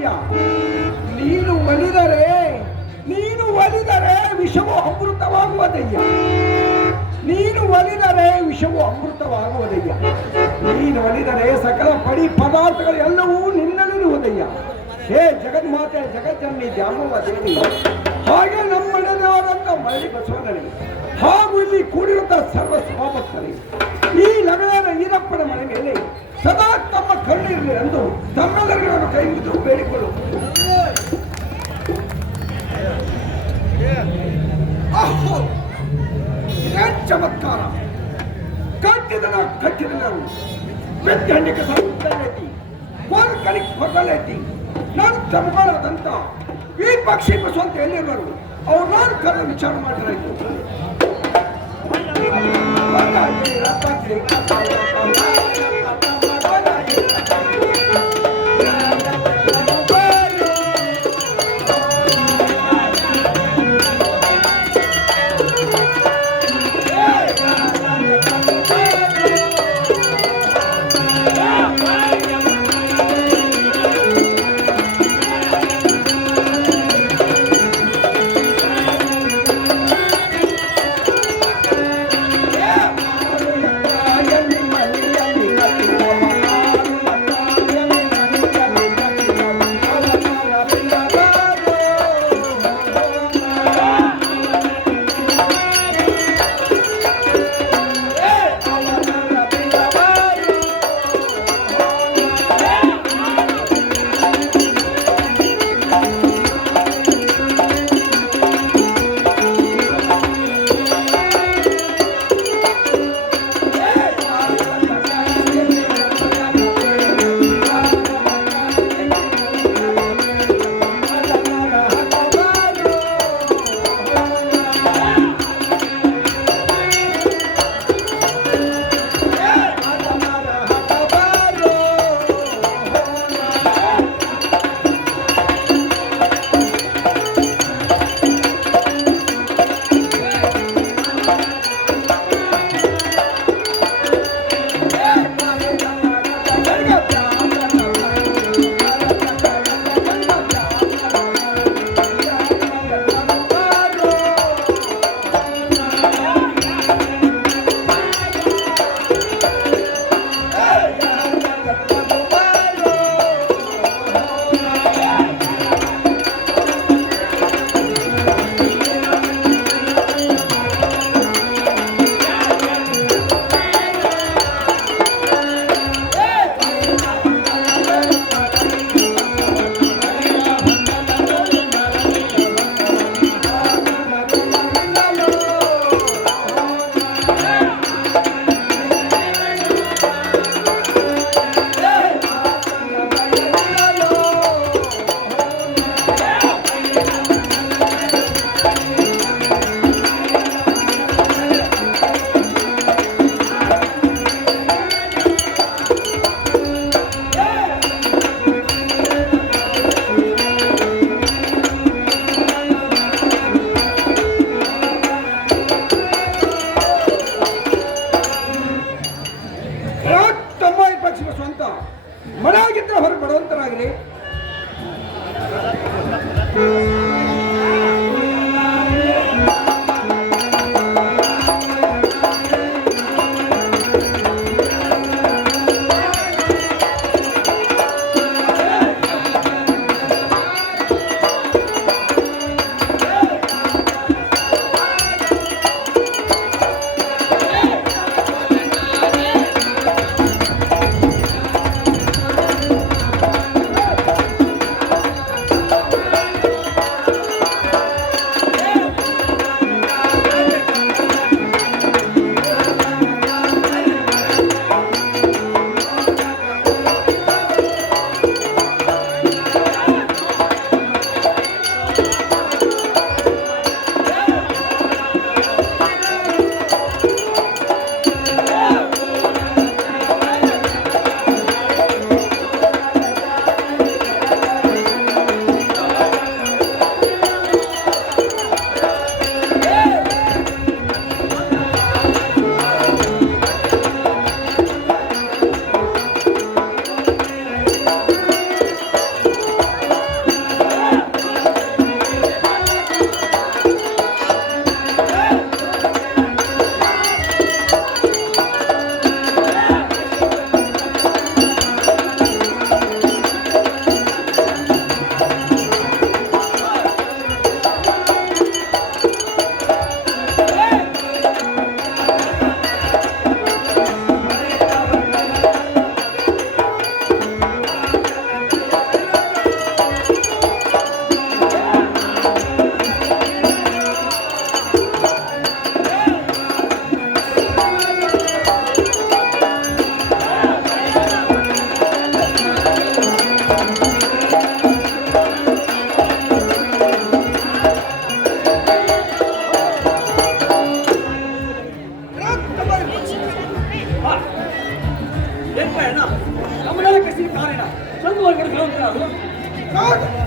ಒಲಿಯಬಹುದಯ್ಯ. ನೀನು ಒಲಿದರೆ ವಿಷವು ಅಮೃತವಾಗುವುದಯ್ಯ. ನೀನು ಒಲಿದರೆ ವಿಷವು ಅಮೃತವಾಗುವುದಯ್ಯ. ನೀನು ಒಲಿದರೆ ಸಕಲ ಪಡಿ ಪದಾರ್ಥಗಳೆಲ್ಲವೂ ನಿನ್ನಲ್ಲಿರುವುದಯ್ಯ. ಹೇ ಜಗನ್ಮಾತೆ ಜಗಜ್ಜನನಿ ದ್ಯಾಮವ್ವ ದೇವಿ, ಹಾಗೆ ನಮ್ಮನೆಯವರಂತ ಮರಳಿ ಬಸವಣ್ಣನಿಗೆ ಹಾಗೂ ಇಲ್ಲಿ ಕೂಡಿರುತ್ತ ಸರ್ವ ಸಭಾಭಕ್ತರಿಗೆ ಈ ಲಗಣನ ಈರಪ್ಪನ ಮನೆ ಮೇಲೆ ಸದಾ ತಮ್ಮ ಕರುಣೆ ಇರಲಿ ಎಂದು ತಮ್ಮೆಲ್ಲರಿಗೂ ನಾನು ಕೈ ಮುಗಿದು ಬೇಡಿಕೊಳ್ಳುತ್ತೇನೆ. ಚಮತ್ಕಾರ! ಕಟ್ಟಿದನು ಬೆತ್ತಂಡಿಗೆ ಸಂತೈತಿ, ಕೋಲ್ಕಲಿಗೆ ಕೊಡಲೈತಿ. ನಾನು ತಮ್ಮಗಳಾದಂತ ಈ ಪಕ್ಷಿ ಬಸವಂತ ಎಲ್ಲಿರುವರು ಅವ್ರು ನಾನು ಕರೆದು ವಿಚಾರ ಮಾಡಿರಾಯ್ತು.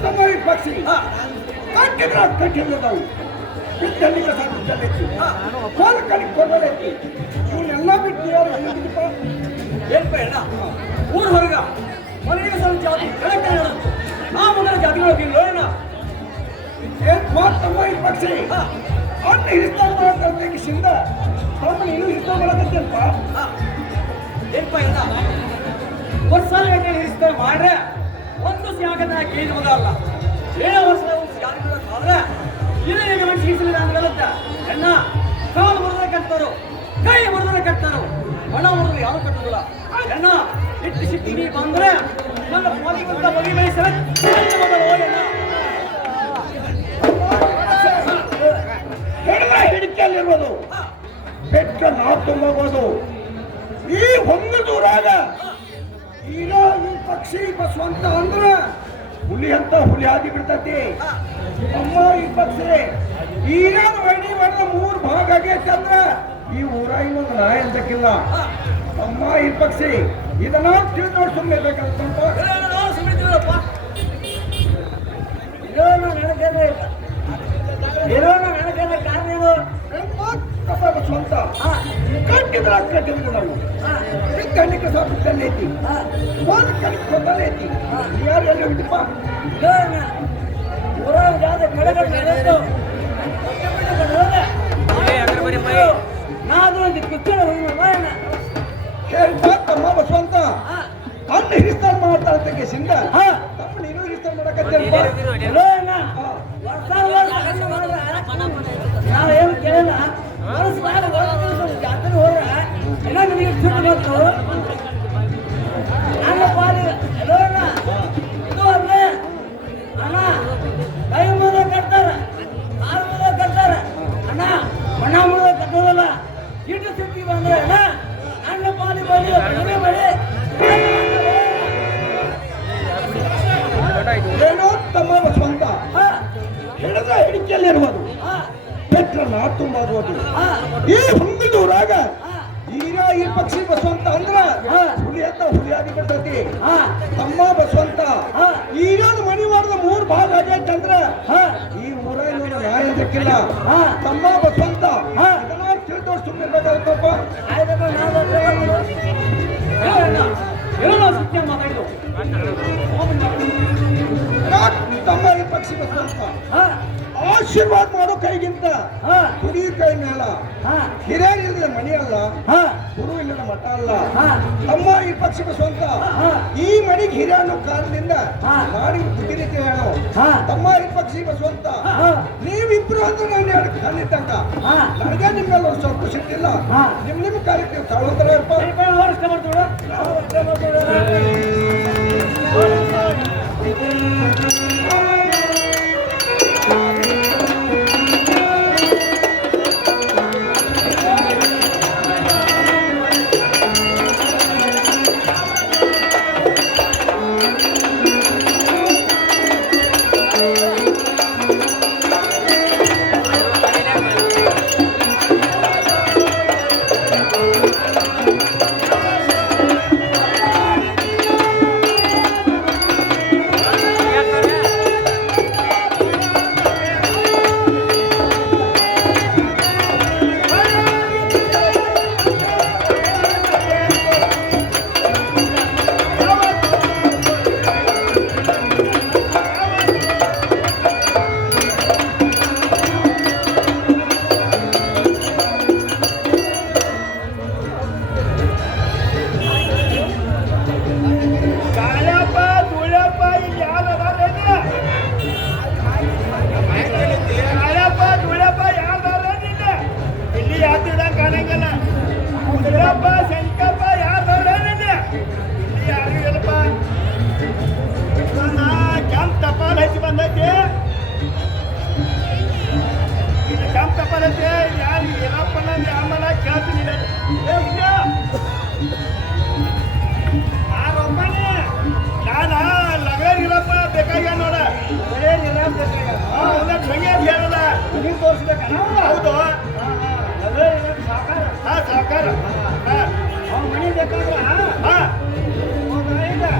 ತಮ್ಮ ಈ ಪಕ್ಷಿ ಕಟ್ಟಿದ್ರು ಬಿಟ್ಟಲ್ಲಿ ಕಸ ಬಿಟ್ಟಲ್ಲಿ ಕೋಲ್ ಕಡಿ ಕೊಡಬೇಕು ಇವನ್ನೆಲ್ಲ ಬಿಟ್ಟು ಏನ್ಪ ಅಣ್ಣ ಊರು ಹೊರಗ ಹೊರಗಿನ ಸ್ವಲ್ಪ ಜಾತಿ ಆ ಮೊದಲ ಜಾತಿಗಳು ಅಣ್ಣ ತಮ್ಮ ಈ ಪಕ್ಷಿ ಅನ್ನ ಇರಿಸ್ತಾ ಮಾಡತೇಕಿಸಿಂದ ತಮ್ಮ ನೀನು ಇರಿಸ್ತಾ ಮಾಡಕತ್ತೇನಪ್ಪ ಏನ್ಪ ಅಣ್ಣ ವರ್ಷ ಇರಿಸ್ತಾ ಮಾಡ್ರೆ ಒಂದು ಸ್ಯಾಗದ ಕೇಳಿ ಮಗ ಅಲ್ಲ 7 ವರ್ಷದ ಸ್ಯಾಗದ ಆದ್ರೆ ಇದನ್ನ ಮನುಷ್ಯ ಅಂಗಲತ್ತ ಅಣ್ಣ ಕಾಲು ಮುರಿದ್ರೆ ಕಟ್ತಾರೋ ಕೈ ಮುರಿದ್ರೆ ಕಟ್ತಾರೋ ಹಣ ಮುರಿದ್ರೆ ಯಾರು ಕಟ್ಟೋದಿಲ್ಲ ಅಣ್ಣ ಇಟ್ಟು ಸಿಟ್ಟಿ ನೀ ಬಂದ್ರೆ ನನ್ನ ಮದುವೆ ಕೂಡ ಮದುವೆ ಬೇಯಿಸಲ್ಲ ಹಿಡಿಕೆಯಲ್ಲಿರ್ಬೋದು ಬೆಟ್ಟ ನಾವು ತುಂಬೋದು ಈ ಒಂದು ದೂರಾಗ ಈಗ ಈ ಪಕ್ಷಿ ಬಸವಂತ ಅಂದ್ರ ಹುಲಿ ಅಂತ ಹುಲಿ ಆಗಿ ಬಿಡ್ತತಿ ಅಮ್ಮ ಈ ಪಕ್ಷಿ ಈಗ ವೈಡಿ ಮಾಡಿದ 3 ಭಾಗ ಆಗೈತೆ ಅಂದ್ರ ಈ ಊರಾಗಿ ಒಂದು ನಾಯಿ ಅಂತಕ್ಕಿಲ್ಲ ಅಮ್ಮ ಈ ಪಕ್ಷಿ ಇದನ್ನ ತಿಳಿದು ನೋಡಿ ಸುಮ್ಮನೆ ಬೇಕಂತ ಬಸವಂತ ಕಟ್ಟಿದ್ರ ಕಟ್ಟಿದ್ರು ನಾವು ಕಣ್ಣಿ ಕಸ ಬಿಟ್ಟಲ್ಲಿ ಐತಿ ಒಂದು ಕಣ್ಣಿ ಕೊಟ್ಟಲ್ಲಿ ಐತಿ ಯಾರು ಎಲ್ಲ ಬಿಟ್ಟಪ್ಪ ತಮ್ಮ ಬಸವಂತ ಕಣ್ಣು ಹಿರಿಸ್ತಾರ ಮಾಡ್ತಾರ ತೆಗೆಸಿಂದ ತಮ್ಮ ನೀನು ಹಿರಿಸ್ತಾರ ಮಾಡಕತ್ತೇನಪ್ಪ ನಾವೇನು ಕೇಳಿಲ್ಲ ಜಾತ್ರೆ ಹೋದ್ರೆ ಎಲ್ಲ ನನಗೆ ಗೊತ್ತು ನನ್ನ ಪಾಲಿಗೆ ಇದು ಅಲ್ಲೇ ಅಣ್ಣ ಕೈ ಮುದ ಕಟ್ತಾರೆ ಕಾಲು ಮುದ ಕಟ್ತಾರೆ ಅಣ್ಣ ಮಣ್ಣ ಮುದ ಕಟ್ಟೋದಲ್ಲ ಇಟ್ಟು ಸಿಟ್ಟಿ ಬಂದ್ರೆ ಅಣ್ಣ ನನ್ನ ಪಾಲಿ ಬಳಿ ಬಳಿ ಏನೋ ತಮ್ಮ ಬಸವಂತ ಹಿಡಿದ್ರೆ ಹಿಡಿಕೆಯಲ್ಲಿರುವುದು ಪೆಟ್ರನ್ನ ತುಂಬಬಹುದು ಈ ಹೊಂದಿದೂರಾಗ ಈಗ ಈ ಪಕ್ಷಿ ಬಸವಂತ ಅಂದ್ರ ಹುಲಿ ಅಂತ ಹುಲಿಯಾಗಿ ಬಿಡ್ತತಿ ತಮ್ಮ ಬಸವಂತ ಈಗ ಮನಿ ಮಾಡಿದ 3 ಭಾಗ ಆಗೈತಂದ್ರ ಈ ಊರಾಗ ನಾಯಿ ಅದಕ್ಕಿಲ್ಲ ತಮ್ಮ ಬಸವಂತ ಇದನ್ನ ತಿಳಿದೋರು ಸುಮ್ಮನೆ ಬೇಕಾಗುತ್ತಪ್ಪ ತಮ್ಮ ಈ ಪಕ್ಷಿ ಬಸವಂತ ಆಶೀರ್ವಾದ ಮಾಡೋ ಕೈಗಿಂತ ಹುಡಿ ಕೈ ಮೇಲ ಹಿರಿಯರಿಲ್ಲದ ಮನಿ ಅಲ್ಲ ಗುರು ಇಲ್ಲದ ಮಠ ಅಲ್ಲ ತಮ್ಮ ಈ ಪಕ್ಷಿ ಬಸವಂತ ಈ ಮನಿಗೆ ಹಿರಿಯ ಅನ್ನೋ ಕಾರಣದಿಂದ ಮಾಡಿ ಬುದ್ಧಿ ರೀತಿ ಹೇಳೋ ತಮ್ಮ ಈ ಪಕ್ಷಿ ಬಸವಂತ ನೀವಿಬ್ರು ಅಂದ್ರೆ ನಾನು 2 ಕಾಲಿದ್ದಂಗ ನನಗೆ ನಿಮ್ಮೆಲ್ಲ ಸ್ವಲ್ಪ ಸಿಟ್ಟಿಲ್ಲ ನಿಮ್ ಕಾರ್ಯಕ್ರಮ ತಗೊಳ್ತಾರಪ್ಪ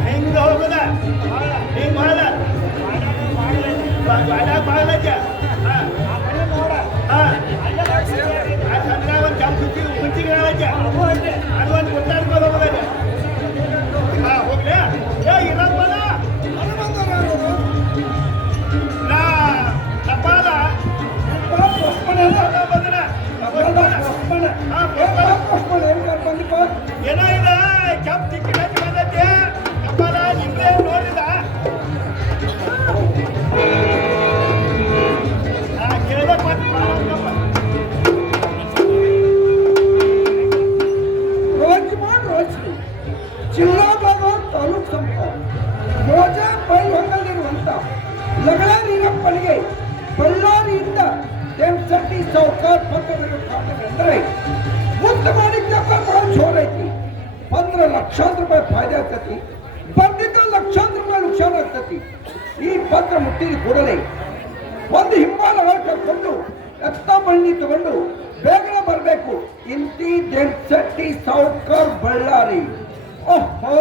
ಹೆಂಗ ಹೋಗುದ ನೀನ್ ಮಾಡ ಬಾಗ್ಲಜ್ಜ ಚಂದ್ರ ಒಂದು ಜಂಪ್ ಸುತ್ತಿ ಮುಂಚಿಗೆ ಅದು ಒಂದು ಗೊತ್ತಾಡ್ಬೋದು ಹೋಗಲ್ಲ ಹೋಗ್ಲಿ ಇರೋದ್ ಬಲ ನಾ ತಪ್ಪಾಲ ಏನೋ ಇದ ಜಂಪ್ ತಿಕ್ಕಿ ಹಚ್ಚಿ ಬಂದೈತಿ ತಪ್ಪಾಲ ನಿಮ್ಗೆ ನೋಡಿದ ಜಿಲ್ಲಾ ಭಾಗ ತಾಲೂಕು ಸಂಘ ಮೋಜೆ ಬೈಲಹೊಂಗಲಿರುವಂತ ಲಗಳ ನೀರಪ್ಪನಿಗೆ ಬಳ್ಳಾರಿಯಿಂದ ದೇವಶೆಟ್ಟಿ ಸಾವ್ಕಾರ್ ಪಕ್ಕದ ಕಾರಣವೆಂದರೆ ಮುಕ್ತ ಮಾಡಿದ್ದಪ್ಪ ಭಾಳ ಜೋರ್ ಐತಿ ಬಂದ್ರೆ ಲಕ್ಷಾಂತರ ರೂಪಾಯಿ ಫಾಯ್ದೆ ಆಗ್ತತಿ ಬಂದಿದ್ದ ಲಕ್ಷಾಂತರ ರೂಪಾಯಿ ನುಕ್ಸಾನ ಆಗ್ತತಿ ಈ ಪತ್ರ ಮುಟ್ಟಿದ ಕೂಡಲೇ ಒಂದು ಹಿಂಬಾಲ ಕರ್ಕೊಂಡು ಎತ್ತ ಬಳ್ಳಿ ತಗೊಂಡು ಬೇಗನೆ ಬರಬೇಕು ಇಂತಿ ದೇವಶೆಟ್ಟಿ ಸಾವ್ಕಾರ್ ಬಳ್ಳಾರಿ. ಓಹೋ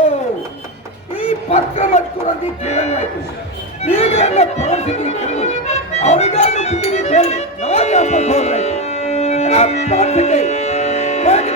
ಈ ಪತ್ರ ಮಟ್ಕೂರಲ್ಲಿ ಕೇಳಲಾಯ್ತು ಈಗ ಎಲ್ಲ ಪರಿಸ್ಥಿತಿ ಅವರಿಗಾದ್ರೂ ಬಿಟ್ಟಿದೆ ಹೇಳಿ ನಾನು ವಾಪಸ್ ಹೋಗ್ಲಾಯ್ತು ಹೊರಗೆ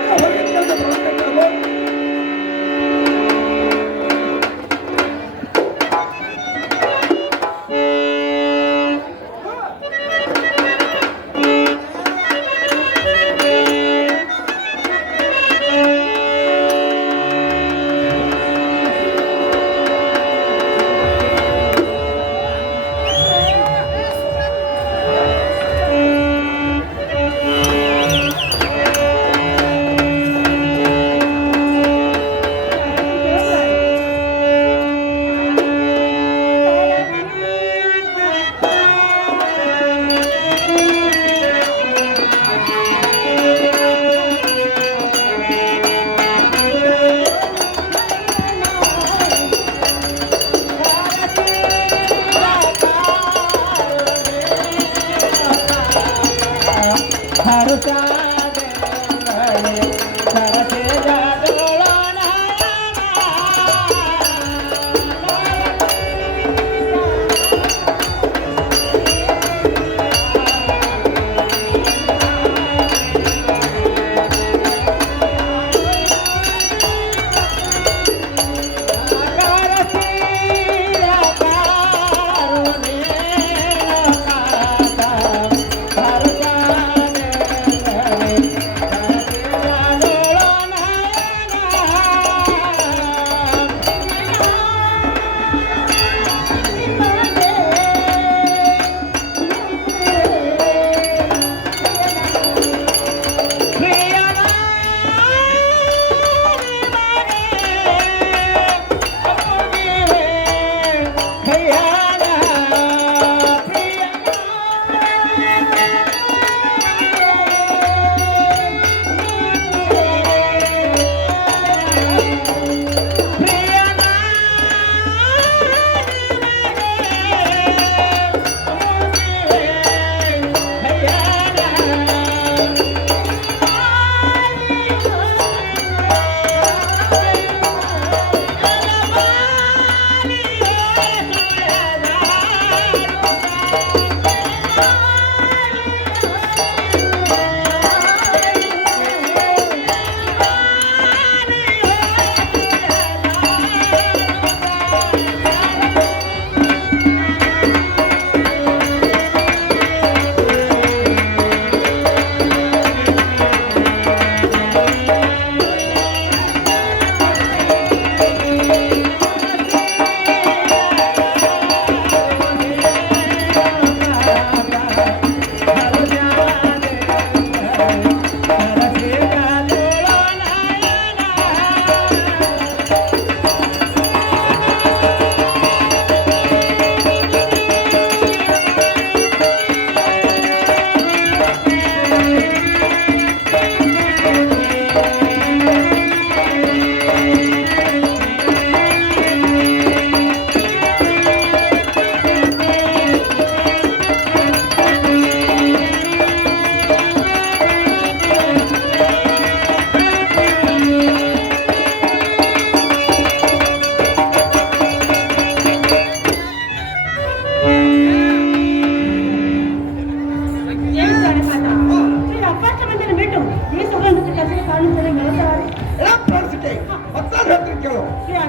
ಹೇಳು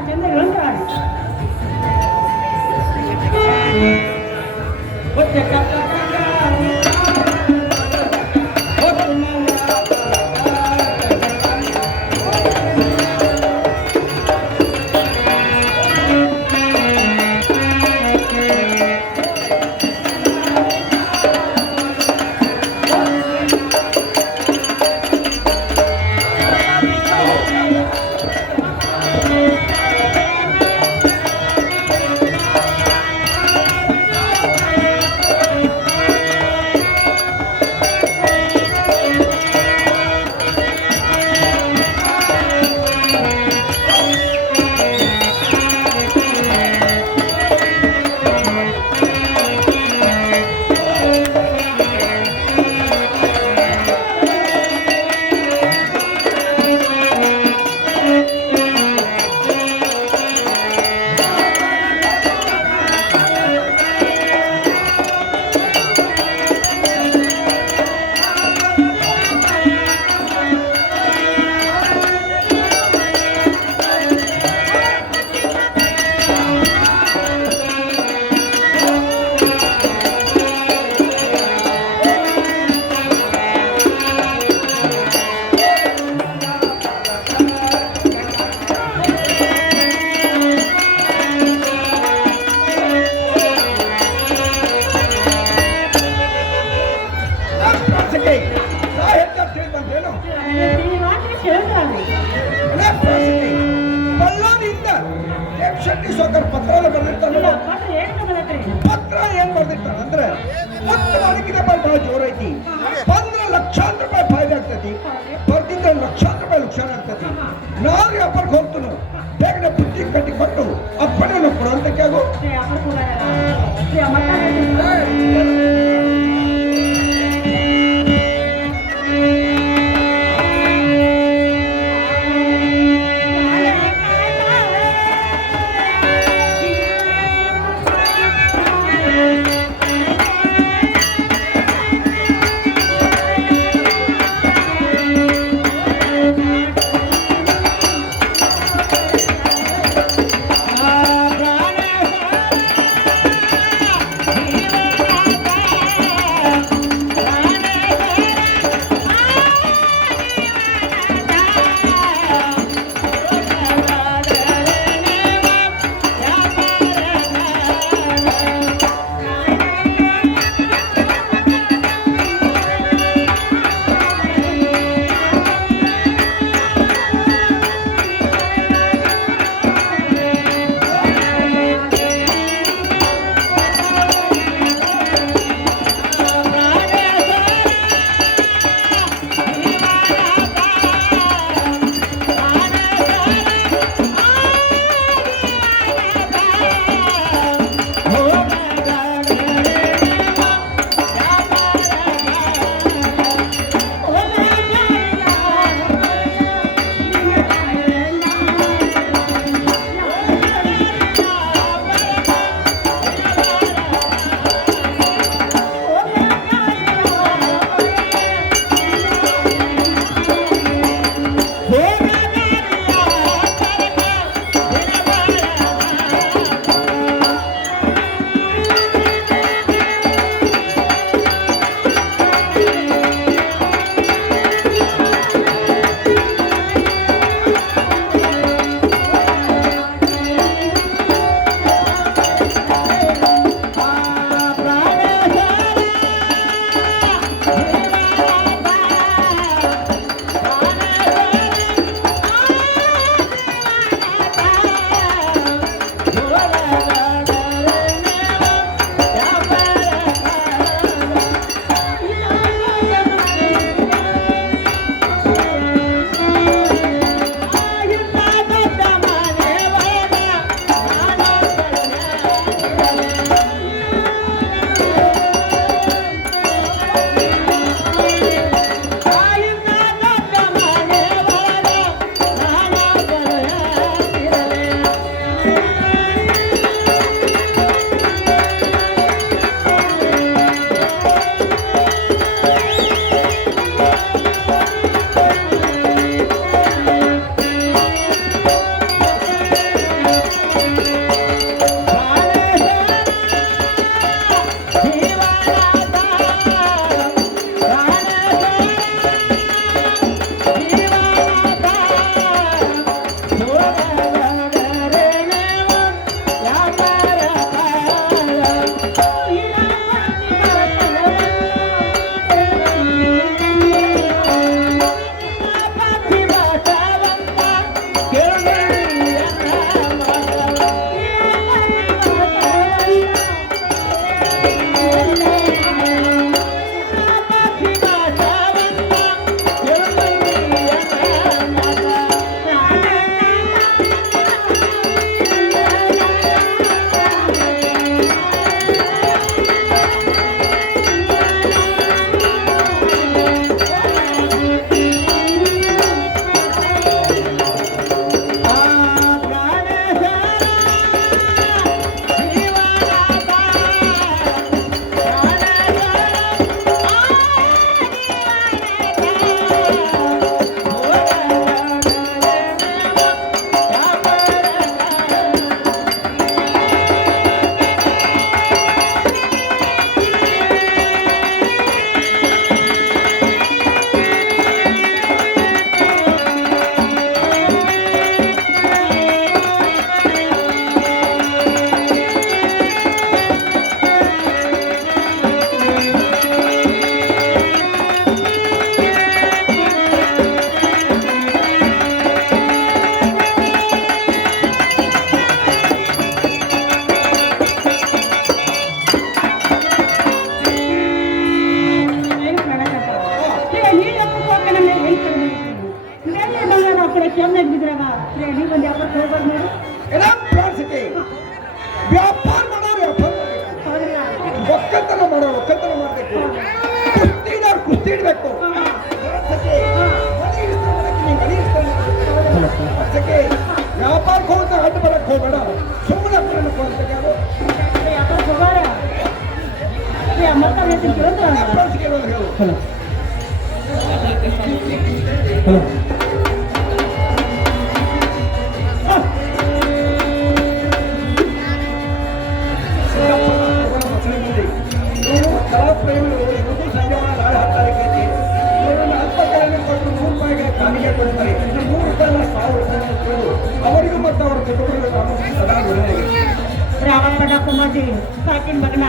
ಚಂದ ಹೇಳ್ತಾರೆ ಬಳ್ಳಾರಿಯಿಂದ ಶೆಟ್ಟಿ ಸೋಕರ್ ಪತ್ರ ಬರೆದಿರ್ತಾನೆ ಪತ್ರ ಏನ್ ಬರ್ದಿರ್ತಾನ ಅಂದ್ರೆ ಪತ್ರ ಅಡಗಿದ ಬಹಳ ಜೋರ್ ಐತಿ ಬಂದ್ರೆ ಲಕ್ಷಾಂತರ ರೂಪಾಯಿ ಫಾಯ್ದೆ ಆಗ್ತೈತಿ ಬರ್ದಿದ್ರೆ ಲಕ್ಷಾಂತರ ರೂಪಾಯಿ ನುಕ್ಸಾನ ಆಗ್ತೈತಿ ನಾನು ವ್ಯಾಪಾರಕ್ಕೆ ಹೋಗ್ತನು ಬೇಗನೆ ಬುದ್ಧಿ ಕಟ್ಟಿ ಕೊಟ್ಟು ಅಪ್ಪನೇ ಕೊಡು ಅಂತ ಕೇಳು ವ್ಯಾಪಾರಕ್ಕೆ ಹೋಗ್ತಾ ಅಡ್ಡ ಬರಕ್ಕೆ ಹೋಗಬೇಡ, ಸುಮ್ಮನೆ ಅಂತ ಕೇಳು. ಫ್ರೆಂಡ್ಸ್ಗೆ ಇರೋದು ಹೇಳು. ಅವರಿಗೂ ಮತ್ತು ಅವರ ಕುಟುಂಬಗಳು ರಾಮಣ್ಣ ಕುಮಾರಿ ಸಾಕಿನ್ ಮಗನ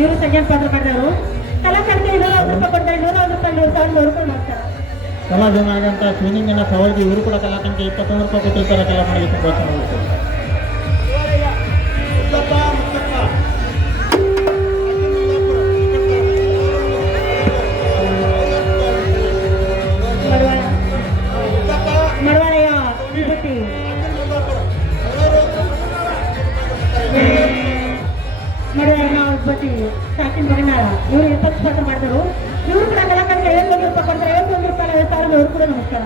ಇವರು ಸಂಖ್ಯೆ ಪಾತ್ರ ಮಾಡಿದವರು ಕಲಾಕಾರಕ್ಕೆ 250 ರೂಪಾಯಿ ಕೊಡ್ತಾರೆ. 250 ರೂಪಾಯಿ 1,000 ರೂಪಾಯಿ ಮಾಡ್ತಾರೆ. ಸಮಾಜನಾಗಂತ ಟ್ರೈನಿಂಗ್ ಸವಾಲಿಗೆ ಇವರು ಕೂಡ ಕಲಾಕಂಠೆ 21 ರೂಪಾಯಿ ಕೊಟ್ಟಿರ್ತಾರೆ. ಕಲಾ ಮಾಡಿ ತುಂಬ ಚೆನ್ನಾಗಿರುತ್ತೆ. ಮಡವಾಳಯ್ಯ ವಿಭೂತಿ ಮಡವಾಳಯ್ಯ ವಿಭೂತಿ ಸಾಕಿನ ಮಗನ ಇವರು 20 ರೂಪಾಯಿ ಮಾಡಿದರು. ಇವರು ಕೂಡ ಕಲಾಕಾರಕ್ಕೆ 51 ರೂಪಾಯಿ ಕೊಡ್ತಾರೆ. 51 ರೂಪಾಯಿ 50,000 ಇವರು ಕೂಡ ನಮಸ್ಕಾರ.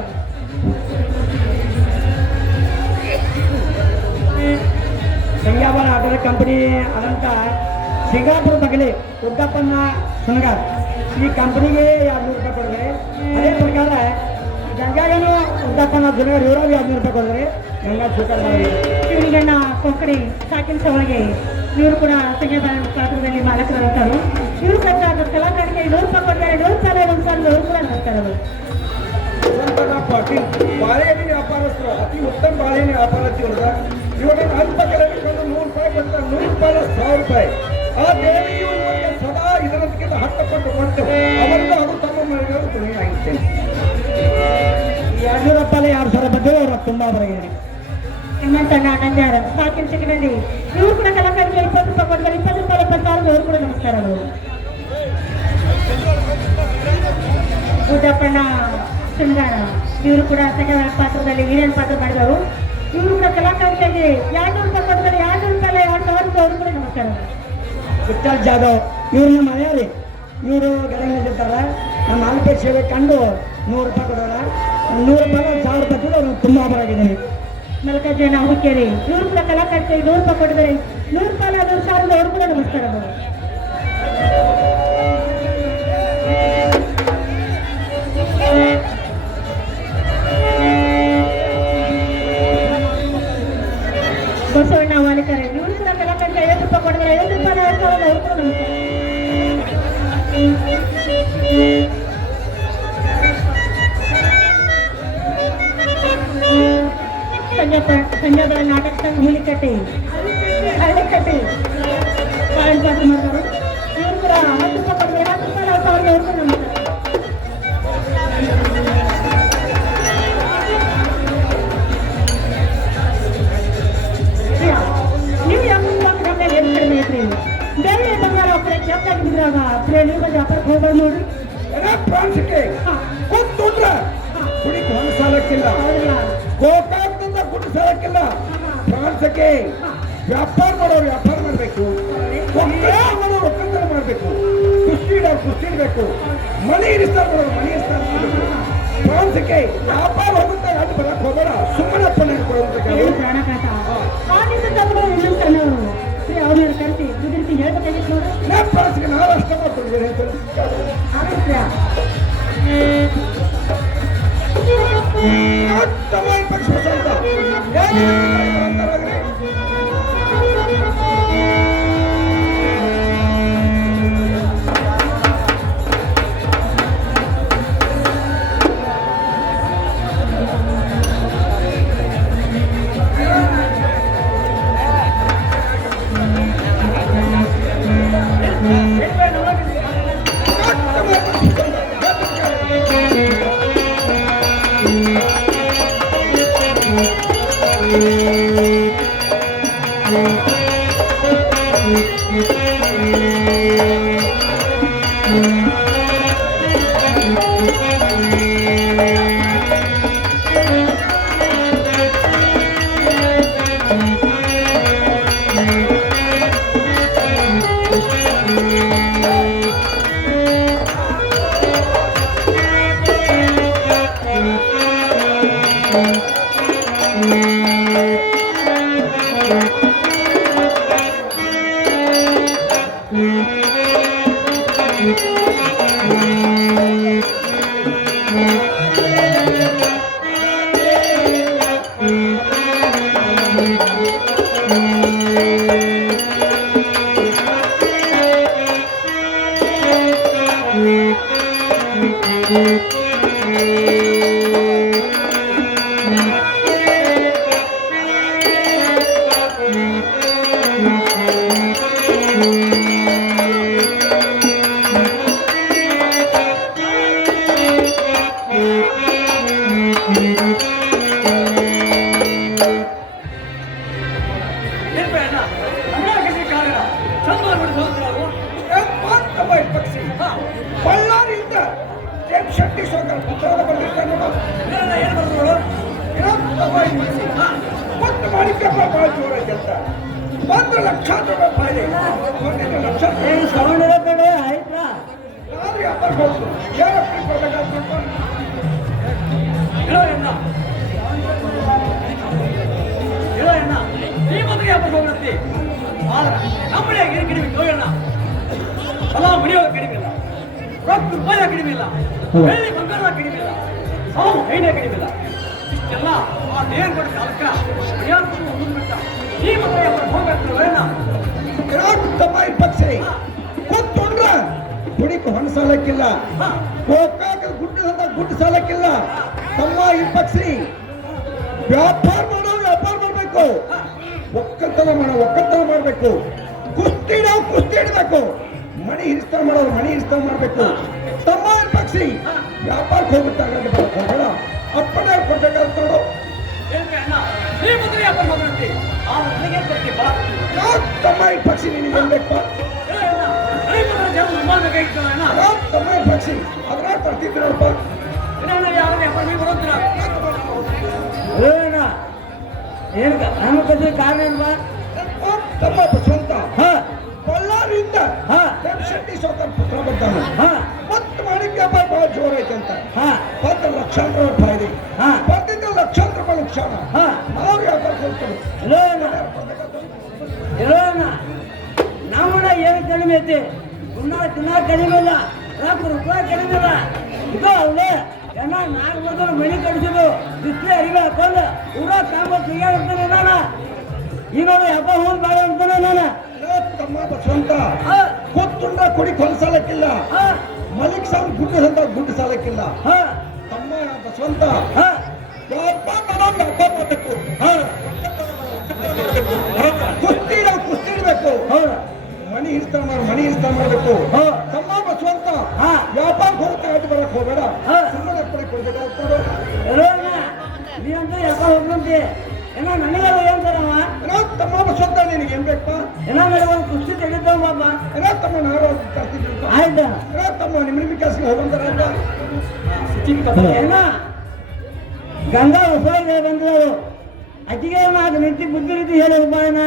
ಸಂಯಾವನ ಆಟದ ಕಂಪನಿ ಆದಂಥ ಸಿಂಗಾಪುರ ಮಗಲಿ ಉದ್ದಪ್ಪನ ಸುನಗಾರ್ ಈ ಕಂಪನಿಗೆ 200 ರೂಪಾಯಿ ಕೊಡಿದ್ರೆ, ಅದೇ ಪ್ರಕಾರ ಗಂಗಾಗನು ಉದ್ದಪ್ಪನ ಸುನಗಾರ್ ಇವರಾಗಿ 200 ರೂಪಾಯಿ ಕೊಡಿದ್ರೆ ಗಂಗಾ ಸ್ವೀಕಾರ ಮಾಡಿ. ಶಿವಲಿಂಗಣ್ಣ ಕೊಕ್ಕಡಿ ಸಾಕಿನ ಸವಾಗೆ ಇವರು ಕೂಡ ಸಂಗೀತ ಪಾತ್ರದಲ್ಲಿ ಮಾಲಕರಾಗಿರ್ತಾರೆ. ಇವರು ಕೂಡ ಕಲಾಕಾರಕ್ಕೆ 200 ರೂಪಾಯಿ ಕೊಡ್ತಾರೆ. 200 ರೂಪಾಯಿ 1,000 ಇವರು ಕೂಡ ನಮಸ್ಕಾರಗಳು. ಪಾಟೀಲ್ ಬಾಳೆಹಣ್ಣಿನ ವ್ಯಾಪಾರಸ್ಥರು ಅತಿ ಉತ್ತಮ ಬಾಳೆಹಣ್ಣಿನ ವ್ಯಾಪಾರಸ್ಥಿ ಹೊಡೆದ ಇವಾಗ ಅಲ್ಪ ಕಡೆಗೆ 100 ರೂಪಾಯಿ ಕೊಡ್ತಾರೆ. 100 ರೂಪಾಯಿ 1,000 ರೂಪಾಯಿ. ಆ ದೇವಿಯು ಇವರಿಗೆ ಸದಾ ಇದರಕ್ಕಿಂತ 10 ಪಟ್ಟು ಕೊಟ್ಟು ಅವರಿಗೂ ಹಾಗೂ ತಮ್ಮ ಮನೆಗಳು ತುಣಿಯಾಗಿದ್ದೇನೆ. 200 ರೂಪಾಯಿ 2,000 ಬಗ್ಗೆ ಅವರು ತುಂಬಾ ಬರಗಿದೆ. ಹನುಮಂತಣ್ಣ ನಂಜಾರ ಸಾಕಿನ ಚಿಕ್ಕನಲ್ಲಿ ಇವರು ಕೂಡ ಕಲಾಕಾರರಿಗೆ 20 ರೂಪಾಯಿ ಕೊಡ್ತಾರೆ. 20 ರೂಪಾಯಿ 20,000 ಇವರು ಕೂಡ ನಮಸ್ಕಾರಗಳು. ಉದ್ದಪ್ಪಣ್ಣ ಶೃಂಗಾರ ಇವರು ಕೂಡ ಸಂಗೀತ ಪಾತ್ರದಲ್ಲಿ ಹಿರಿಯನ್ ಪಾತ್ರ ಮಾಡಿದವರು. ಇವರು ಕೂಡ ಕಲಾಕಾರರಿಗೆ 200 ರೂಪಾಯಿ ಕೊಡ್ತಾರೆ. 200 ರೂಪಾಯಿ 2,000 ಅವರು ಕೂಡ ನಮಸ್ಕಾರ. ವಿಠಲ್ ಜಾಧವ್ ಇವ್ರು ನಮ್ಮ ಮನೆಯಲ್ಲಿ ಇವರು ಗದಗಿನಲ್ಲಿರ್ತಾರೆ. ನಮ್ಮ ನಾಲ್ಕು ಸೇವೆ ಕಂಡು 100 ರೂಪಾಯಿ ಕೊಡೋಣ. 100 ರೂಪಾಯಿ 1,000 ರೂಪಾಯಿ ಕೂಡ ಅವ್ರು ತುಂಬ ಬರಾಗಿದ್ದೀನಿ. ಮಲ್ಲಿಕಾರ್ಜುನ ಹುಕ್ಕೇರಿ ಇವರು ಕೂಡ ಕಲಾಕಾರರಿಗೆ 100 ರೂಪಾಯಿ ಕೊಟ್ಟಿದ್ದಾರೆ. 100 ರೂಪಾಯಿ 1,000 ಅವರು ಕೂಡ ನಮಸ್ಕಾರಗಳು. ಬಸವಣ್ಣ ವಾಲಿಕರೆ ಇವರು ಕೂಡ ಕಲಾಕಾರರಿಗೆ 50 ರೂಪಾಯಿ ಕೊಟ್ಟಿದ್ದಾರೆ. 50 ರೂಪಾಯಿ 2,000 ಅವರು ಕೂಡ ನಮಸ್ಕಾರ. ಸಂಜಾಬಳ ನಾಟಕ ಸಂಘ ಹುಲಿಕಟ್ಟಿ ಹಳ್ಳಿಕಟ್ಟಿ ಪಾಯಿಂಟ್ ಪಾತ್ರ ಮಾಡಿದವರು. ಇವರು ಕೂಡ 10 ರೂಪಾಯಿ ಕೊಟ್ಟಿದ್ದಾರೆ. 10 ರೂಪಾಯಿ 1,000 ಅವರು ಕೂಡ ನಮಸ್ಕಾರ. ನೀವು ಯಾವ ನಮ್ಮಲ್ಲಿ ಏನು ಕಡಿಮೆ ಐತ್ರಿ? ಬೇರೆ ಬಂಗಾರ ಒಬ್ಬರೇ ಕೆಪ್ಪಾಗಿದ್ರಾಗ ನೀವು ಬಂದು ವ್ಯಾಪಾರಕ್ಕೆ ಹೋಗ್ಬೋದು ನೋಡ್ರಿ. ಪ್ರಾಂಶಕ್ಕೆ ಕೂತ್ಕೊಂಡ್ರೆ ಕುಡಿದು ಒಂದು ಸಾಲಕ್ಕಿಲ್ಲ, ಗೋಕಾಕದಿಂದ ಕುಡಿ ಸಾಲಕ್ಕಿಲ್ಲ. ಪ್ರಾಂಶಕ್ಕೆ ವ್ಯಾಪಾರ ಮಾಡೋರು ವ್ಯಾಪಾರ ಮಾಡಬೇಕು, ಮಾಡೋರು ಒಕ್ಕಂತರ ಮಾಡಬೇಕು, ಕುಸ್ತಿ ಇಡೋರು ಕುಸ್ತಿ ಇಡಬೇಕು, ಮನೆ ಇರಿಸ್ತಾರೆ ಮಾಡೋರು ಮನೆ ಇರಿಸ್ತಾರೆ ಮಾಡಬೇಕು. ಪ್ರಾಂಶಕ್ಕೆ ವ್ಯಾಪಾರ ಹೋಗುತ್ತೆ ಅದು ಬರಕ್ಕೆ ಹೋಗೋಣ, ಸುಮ್ಮನೆ ಅಪ್ಪ ನೆನ್ಕೊಳ್ಳುವಂತ ಪ್ರಾಣಕಾಟ ಅವ್ರನ್ನ ಕರೆಸಿ ದುಡ್ಡಿರ್ತಿ ಹೇಳ್ಬೇಕಾಗಿತ್ತು ನೋಡ್ರಿ. ಪ್ರಾಂಶಕ್ಕೆ ನಾವು ಅಷ್ಟ ಮಾಡ್ಕೊಂಡಿದ್ದೇನೆ ಏನ್ ಬೇಡ ಕೃಷಿ ಕಾರ್ಯ ಚಂದ್ರ ಬಿಡಿಸೋದು ತಮ್ಮ ಈ ಪಕ್ಷಿ ಬಳ್ಳಾರಿಯಿಂದ ಎಂ ಶೆಟ್ಟಿ ಸೋಕರ್ ಪತ್ರದ ಬಂದಿರ್ತಾನೆ ಏನು ಬರ್ತದೆ ಮತ್ತು ಮಾಣಿಕ್ಯಪ್ಪ ಭಾಳ ಜೋರೈತೆ ಅಂತ 1 ಲಕ್ಷಾಂತರ ರೂಪಾಯಿ 1 ಲಕ್ಷ ಸೌಂಡ್ ಇರೋ ಕಡೆ ಆಯ್ತಾ ನಾನು ವ್ಯಾಪಾರ ಹೋಗ್ತು ಏನಪ್ಪ ಕೊಡಬೇಕಾಗ್ತಪ್ಪ ಹೇಳೋ ಅಣ್ಣ ಈ ಮೊದಲಿಗೆ ಹಬ್ಬ ಹೋಗ್ತಿ ಆದ್ರೆ ನಮ್ಮನೆ ಕಡಿಮೆ ಹೋಗೋಣ ಹೊಲ ಮನೆಯೊಳಗೆ ಕಡಿಮೆ ಇಲ್ಲ ರೊಕ್ಕ ರೂಪಾಯಿ ಕಡಿಮೆ ಇಲ್ಲ ಬೆಳ್ಳಿ ಬಂಗಾರ ಕಡಿಮೆ ಇಲ್ಲ ಸಾವು ಐನೇ ಕಡಿಮೆ ಇಲ್ಲ ಇಷ್ಟೆಲ್ಲ ಆ ದೇವ್ರ ಕೊಟ್ಟ ಕಾಲಕ್ಕ ಮುಂದ್ಬಿಟ್ಟ ಈ ಮೊದಲಿಗೆ ಹಬ್ಬ ಹೋಗ್ಬೇಕು ತಮ್ಮ ಈ ಪಕ್ಷಿ ಕೂತ್ಕೊಂಡ್ರ ಹುಡುಕ ಹೊಣ ಸಾಲಕ್ಕಿಲ್ಲ ಗೋಕಾಕ ಗುಡ್ಡ ಸಾಲಕ್ಕಿಲ್ಲ ತಮ್ಮ ಈ ಪಕ್ಷಿ ವ್ಯಾಪಾರ ಮಾಡಬೇಕು ಒಕ್ಕಲ್ತನ ಮಾಡಬೇಕು ಕುಸ್ತಿ ಇಡಬೇಕು ಮಣಿ ಹಿಡಿಸ್ತಾ ಮಾಡಬೇಕು ತಮ್ಮ ಈ ಪಕ್ಷಿ ವ್ಯಾಪಾರಕ್ಕೆ ಹೋಗುತ್ತಾಗಲ್ಲ ಬೇಡ ಅಪ್ಪನೇ ಕೊಡ್ಬೇಕಾದ್ರೆ ನೋಡು ಈ ಮೊದಲಿಗೆ ಹಬ್ಬ ಹೋಗ್ತಿ ಆದ್ರೆ ನನಗೆ ಬರ್ತೀವಿ ತಮ್ಮ ಈ ಪಕ್ಷಿ ನಿನಗೆ ಏನ್ ಬೇಕು ತಮ್ಮ ಈ ಪಕ್ಷಿ ಅದ್ರ ತರ್ತಿದ್ರಪ್ಪ ತಮ್ಮ ಬಸವಂತ ಬಳ್ಳಾರಿಯಿಂದ ಎಂ ಶೆಟ್ಟಿ ಸೋಕರ್ ಪುತ್ರ ಬರ್ತಾನೆ ಮತ್ತು ಮಾಣಿಕ್ಯಪ್ಪ ಬಹಳ ಜೋರೈತೆ ಅಂತ 10 ಲಕ್ಷಾಂತರ ರೂಪಾಯಿ ಬರ್ತಿದ್ದ ಲಕ್ಷಾಂತರ ರೂಪಾಯಿ ನುಕ್ಸಾನ ನಾವು ವ್ಯಾಪಾರ ಕೊಡ್ತೇವೆ ನಮ್ಮನ್ನ ಏನು ಕಡಿಮೆ ಐತಿ ದಿನ ಕಡಿಮೆ ಇಲ್ಲ ರೂಪಾಯಿ ಕಡಿಮೆ ಇಲ್ಲ ಇದು ಅವಳೆ ಎಲ್ಲ 4 ಮೊದಲು ಮನೆ ಕಡಿಸಿದ್ರು ಬಿಸ್ಲೆ ಅರಿವೆ ಹಾಕೊಂಡು ಊರ ಕಾಂಬ ಸಿಗಾಡ್ತಾನೆ ನಾನು ಈ ನೋಡಿ ಹಬ್ಬ ಹೋಗಿ ಬಾಳೆ ಅಂತಾನೆ ನಾನು ತಮ್ಮ ಬಸವಂತ ಕೊತ್ತುಂಡ ಕೊಡಿ ಸಾಲಕ್ಕಿಲ್ಲ ಮಲಿಕ್ ಸಾಲ್ ಗುಡ್ಡ ಸಾಲಕ್ಕಿಲ್ಲ ತಮ್ಮ ಬಸವಂತ ವ್ಯಾಪಾರ ಮಾಡಬೇಕು ಕುಸ್ತಿ ಇಡಬೇಕು ಮಣಿ ಇರ್ತಾ ಮಾಡಬೇಕು ತಮ್ಮ ಬಸವಂತ ವ್ಯಾಪಾರಕ್ಕೆ ಹೋಗ್ತಾ ಆಟ ಬರಕ್ ಹೋಗಬೇಡ ಸುಮ್ಮನೆ ಕೊಡ್ಬೇಕಾಗ್ತದೆ ನೀ ಅಂತ ಯಾಕ ಹೋಗ್ಬಂತಿ ಏನೋ ನನಗೆಲ್ಲ ಏನ್ ತರವ ತಮ್ಮ ಬಸವಂತ ನಿನಗೆ ಏನ್ ಬೇಕಪ್ಪ ಏನೋ ನನಗೆ ಒಂದು ಕುಸ್ತಿ ತೆಗಿತಾವ ಬಾಬ ತಮ್ಮ ನಾರು ತರ್ತಿದ್ರು ಆಯ್ತಾ ತಮ್ಮ ನಿಮ್ಮ ಕೆಲಸಕ್ಕೆ ಹೋಗಂತಾರ ಏನ ಗಂಗಾ ಉಪಾಯ ಬಂದ್ರು ಅತಿಗೆ ಅದು ನಿಂತಿ ಬುದ್ಧಿ ರೀತಿ ಹೇಳಿ ಉಪಾಯನ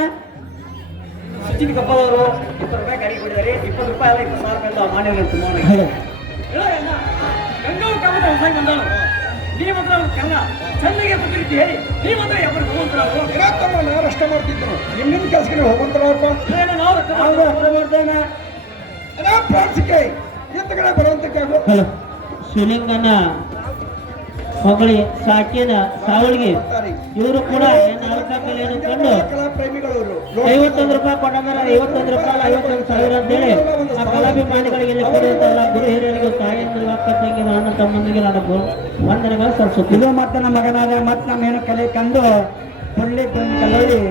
ಸಚಿನ್ ಕಪ್ಪದವರು 20 ರೂಪಾಯಿ ಗಾಡಿ ಕೊಡಿದ್ದಾರೆ 20 ರೂಪಾಯಿ ಅಲ್ಲ 20,000 ರೂಪಾಯಿ ಮಾಡಿದ್ರು ಗಂಗಾ ಕಾಮದ ಹೊಸ ಬಂದವನು ನೀವು ಮಾತ್ರ ಕನ್ನ ಚೆನ್ನಾಗಿ ಬರ್ತಿರ್ತಿ ಹೇಳಿ ನೀವು ಮಾತ್ರ ಯಾವಾಗ ಹೋಗ್ತಾರೆ ತಮ್ಮ ನಾರು ಅಷ್ಟ ಮಾಡ್ತಿದ್ರು ನಿಮ್ಮ ಕೆಲಸಕ್ಕೆ ಹೋಗಂತಾರಪ್ಪ ನಾವು ಅರ್ಥ ಮಾಡ್ತೇನೆ ಪ್ರಾಣಿಸಿಕೆ ಎಂತ ಕಡೆ ಬರುವಂತಕ್ಕೆ ಶಿವಲಿಂಗನ ಮಗಳಿ ಸಾಕಿದ ಸಾವಳಿಗೆ ಇವರು ಕೂಡ ಏನು ಕೊಂಡು ಪ್ರೇಮಿಗಳು 51 ರೂಪಾಯಿ ಕೊಟ್ಟಂದ್ರೆ 51 ರೂಪಾಯಿ 51,000 ಅಂತೇಳಿ ಆ ಕಲಾಭಿಮಾನಿಗಳಿಗೆ ಇಲ್ಲಿ ಕೊಡುವಂತಲ್ಲ ಗುರು ಹಿರಿಯರಿಗೆ ತಾಯಿಯಂದಿಗೆ ಅಕ್ಕ ತಂಗಿನ ಅಣ್ಣ ತಮ್ಮಂದಿಗೆ ನಾನು ವಂದನೆಗಳು ಸಲ್ಲಿಸುತ್ತೇನೆ. ಇದು ಮತ್ತೆ ನಮ್ಮ ಮಗನಾದ ಮತ್ತೆ ನಮ್ಮ ಏನು ಕಲೆ ಕಂಡು ಪುಳ್ಳಿ ಕಲ್ಲಲ್ಲಿ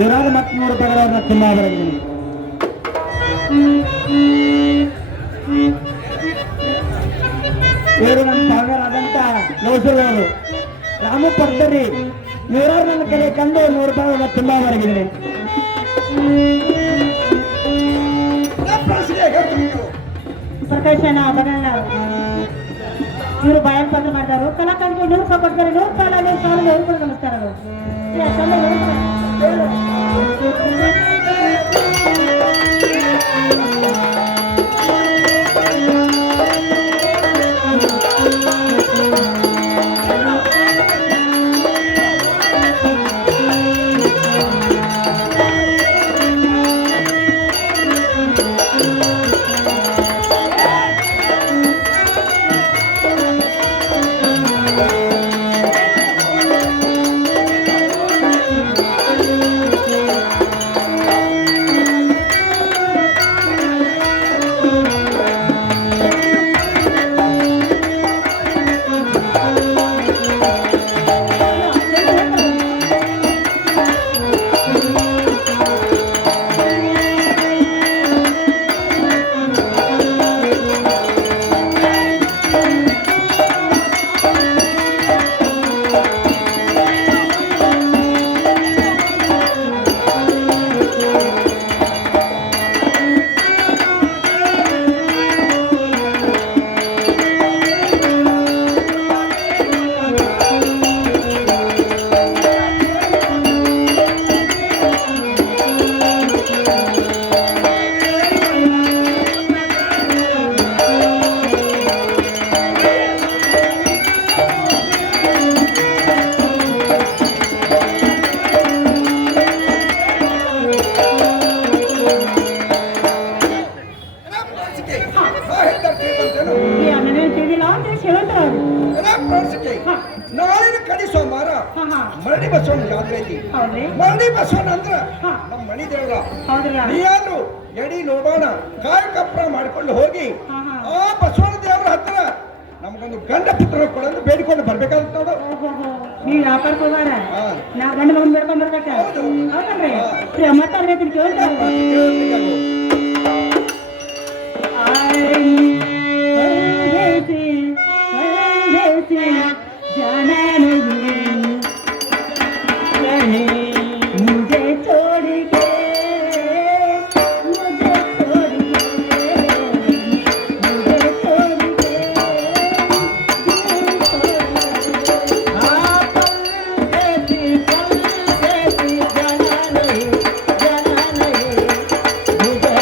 ಇವರಾದ ಮತ್ತೆ 100 ರೂಪಾಯಿಗಳನ್ನ ತುಂಬಾ ಬರೆದಿದ್ದೀನಿ. ಇವರು ನನ್ನ ಸಾಗರಾದಂತ ಲೋಸೂರವರು ರಾಮು ಪಡ್ತರಿ ಇವರಾದ ನನ್ನ ಕಲೆ ಕಂಡು 100 ರೂಪಾಯಿಗಳನ್ನ ತುಂಬಾ ಬರೆದಿದ್ದೀನಿ. ಪ್ರಕಾಶನ ಬರಣ್ಣ ಇವರು ಬಾಯಲ್ ಪತ್ರ ಮಾಡ್ತಾರೆ ಕಲಾಕಂಡು 100 ರೂಪಾಯಿ ಕೊಡ್ತಾರೆ 100 ರೂಪಾಯಿ ಅಲ್ಲ 1,000 ಕೂಡ ನಮಸ್ಕಾರಗಳು. ಹೌದ್ರಿ ಮಂದಿ ಬಸವಣ್ಣ ಅಂದ್ರ ಹಾ. ನಮ್ಮ ಮನಿ ದೇವ್ರ. ಹೌದ್ರಲ್ಲ ನೀಯಾದ್ರು ಎಡಿ ನೋಡೋಣ ಕಾಯ ಕಪ್ರ ಮಾಡ್ಕೊಂಡು ಹೋಗಿ ಹಾ, ಹಾ. ಆ ಬಸವಣ್ಣ ದೇವ್ರ ಹತ್ರ ನಮಗೊಂದು ಗಂಡ ಪುತ್ರ ಕೊಡಂದು ಬೇಡಿಕೊಂಡು ಬರ್ಬೇಕಾದ್ರೆ ನೋಡು. ನೀವು ವ್ಯಾಪಾರಕ್ಕೆ ಹೋಗಾರ ಹಾ. ನಾ ಗಂಡ ಮಗನ್ ಬೇಡ್ಕೊಂಡ್ ಬರ್ಬೇಕ ಹೌದು. ಹೌದಲ್ರಿ ಹಾ. ಮತ್ತೆ ಅವ್ರ ಹೇಳ್ತೀನಿ ಕೇಳ್ರಿ मुझे छोड़ के मुझे छोड़ के जाना नहीं मुझे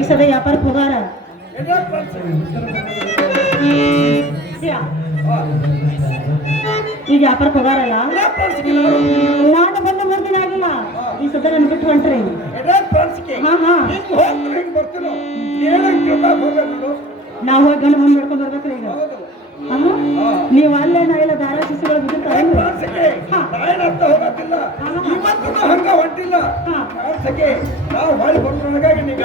ಈ ಸದ ವ್ಯಾಪಾರಕ್ಕೆ ಹೋಗಾರ ಈಗ ವ್ಯಾಪಾರಕ್ಕೆ ಹೋಗಾರಲ್ಲ ನಾನು ಬಂದು 3 ದಿನ ಆಗಿಲ್ಲ ಈ ಸದ ನನ್ ಬಿಟ್ಟು ಹೊಂಟ್ರಿ ಹಾ ಹಾ ನಾವು ಹೋಗಿ ಗಂಡು ಮುಂದೆ ನೋಡ್ಕೊಂಡು ಬರ್ಬೇಕ್ರಿ ಈಗ ನೀವು ಅಲ್ಲೇ ನಾ ಇಲ್ಲ ದಾರ ಶಿಶುಗಳು ಬಿದ್ದಿರ್ತಾರೆ ಹಂಗ ಹೊಂಟಿಲ್ಲ ನಾವು ಹೊಳಿ ಬರೋದ್ರೊಳಗಾಗಿ ನೀವು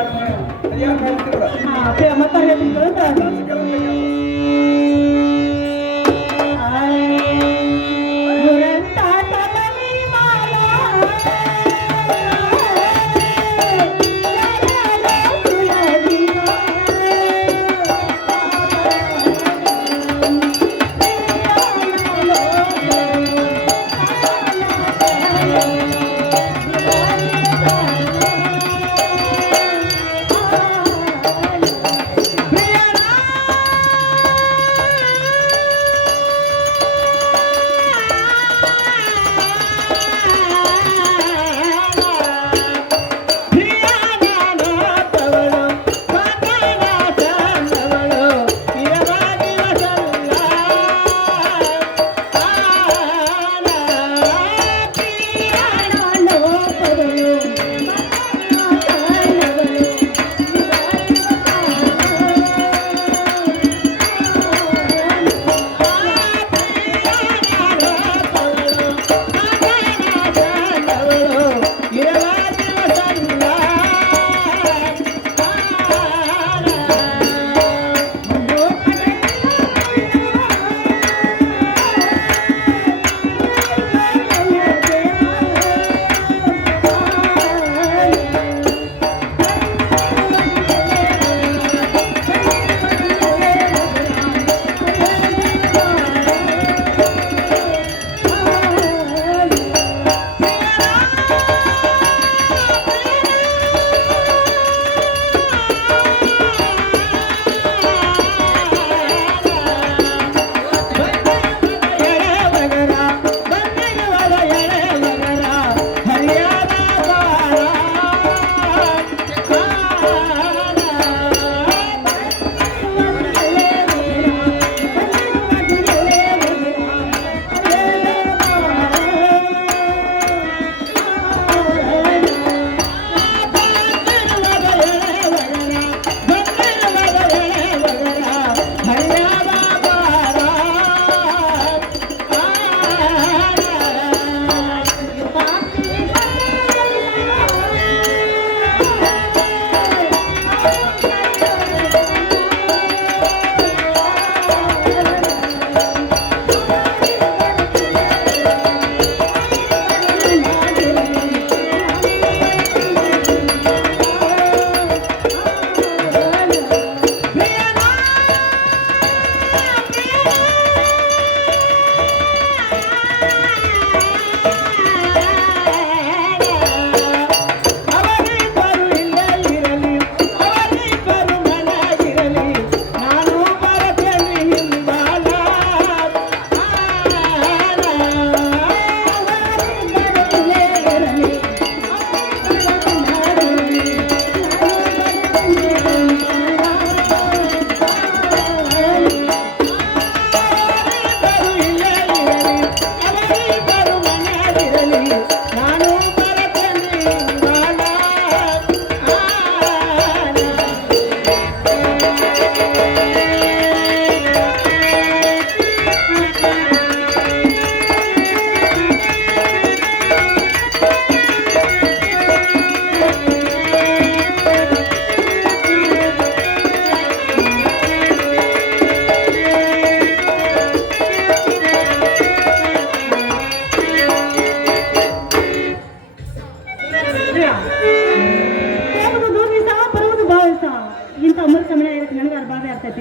ಮತ್ತೆ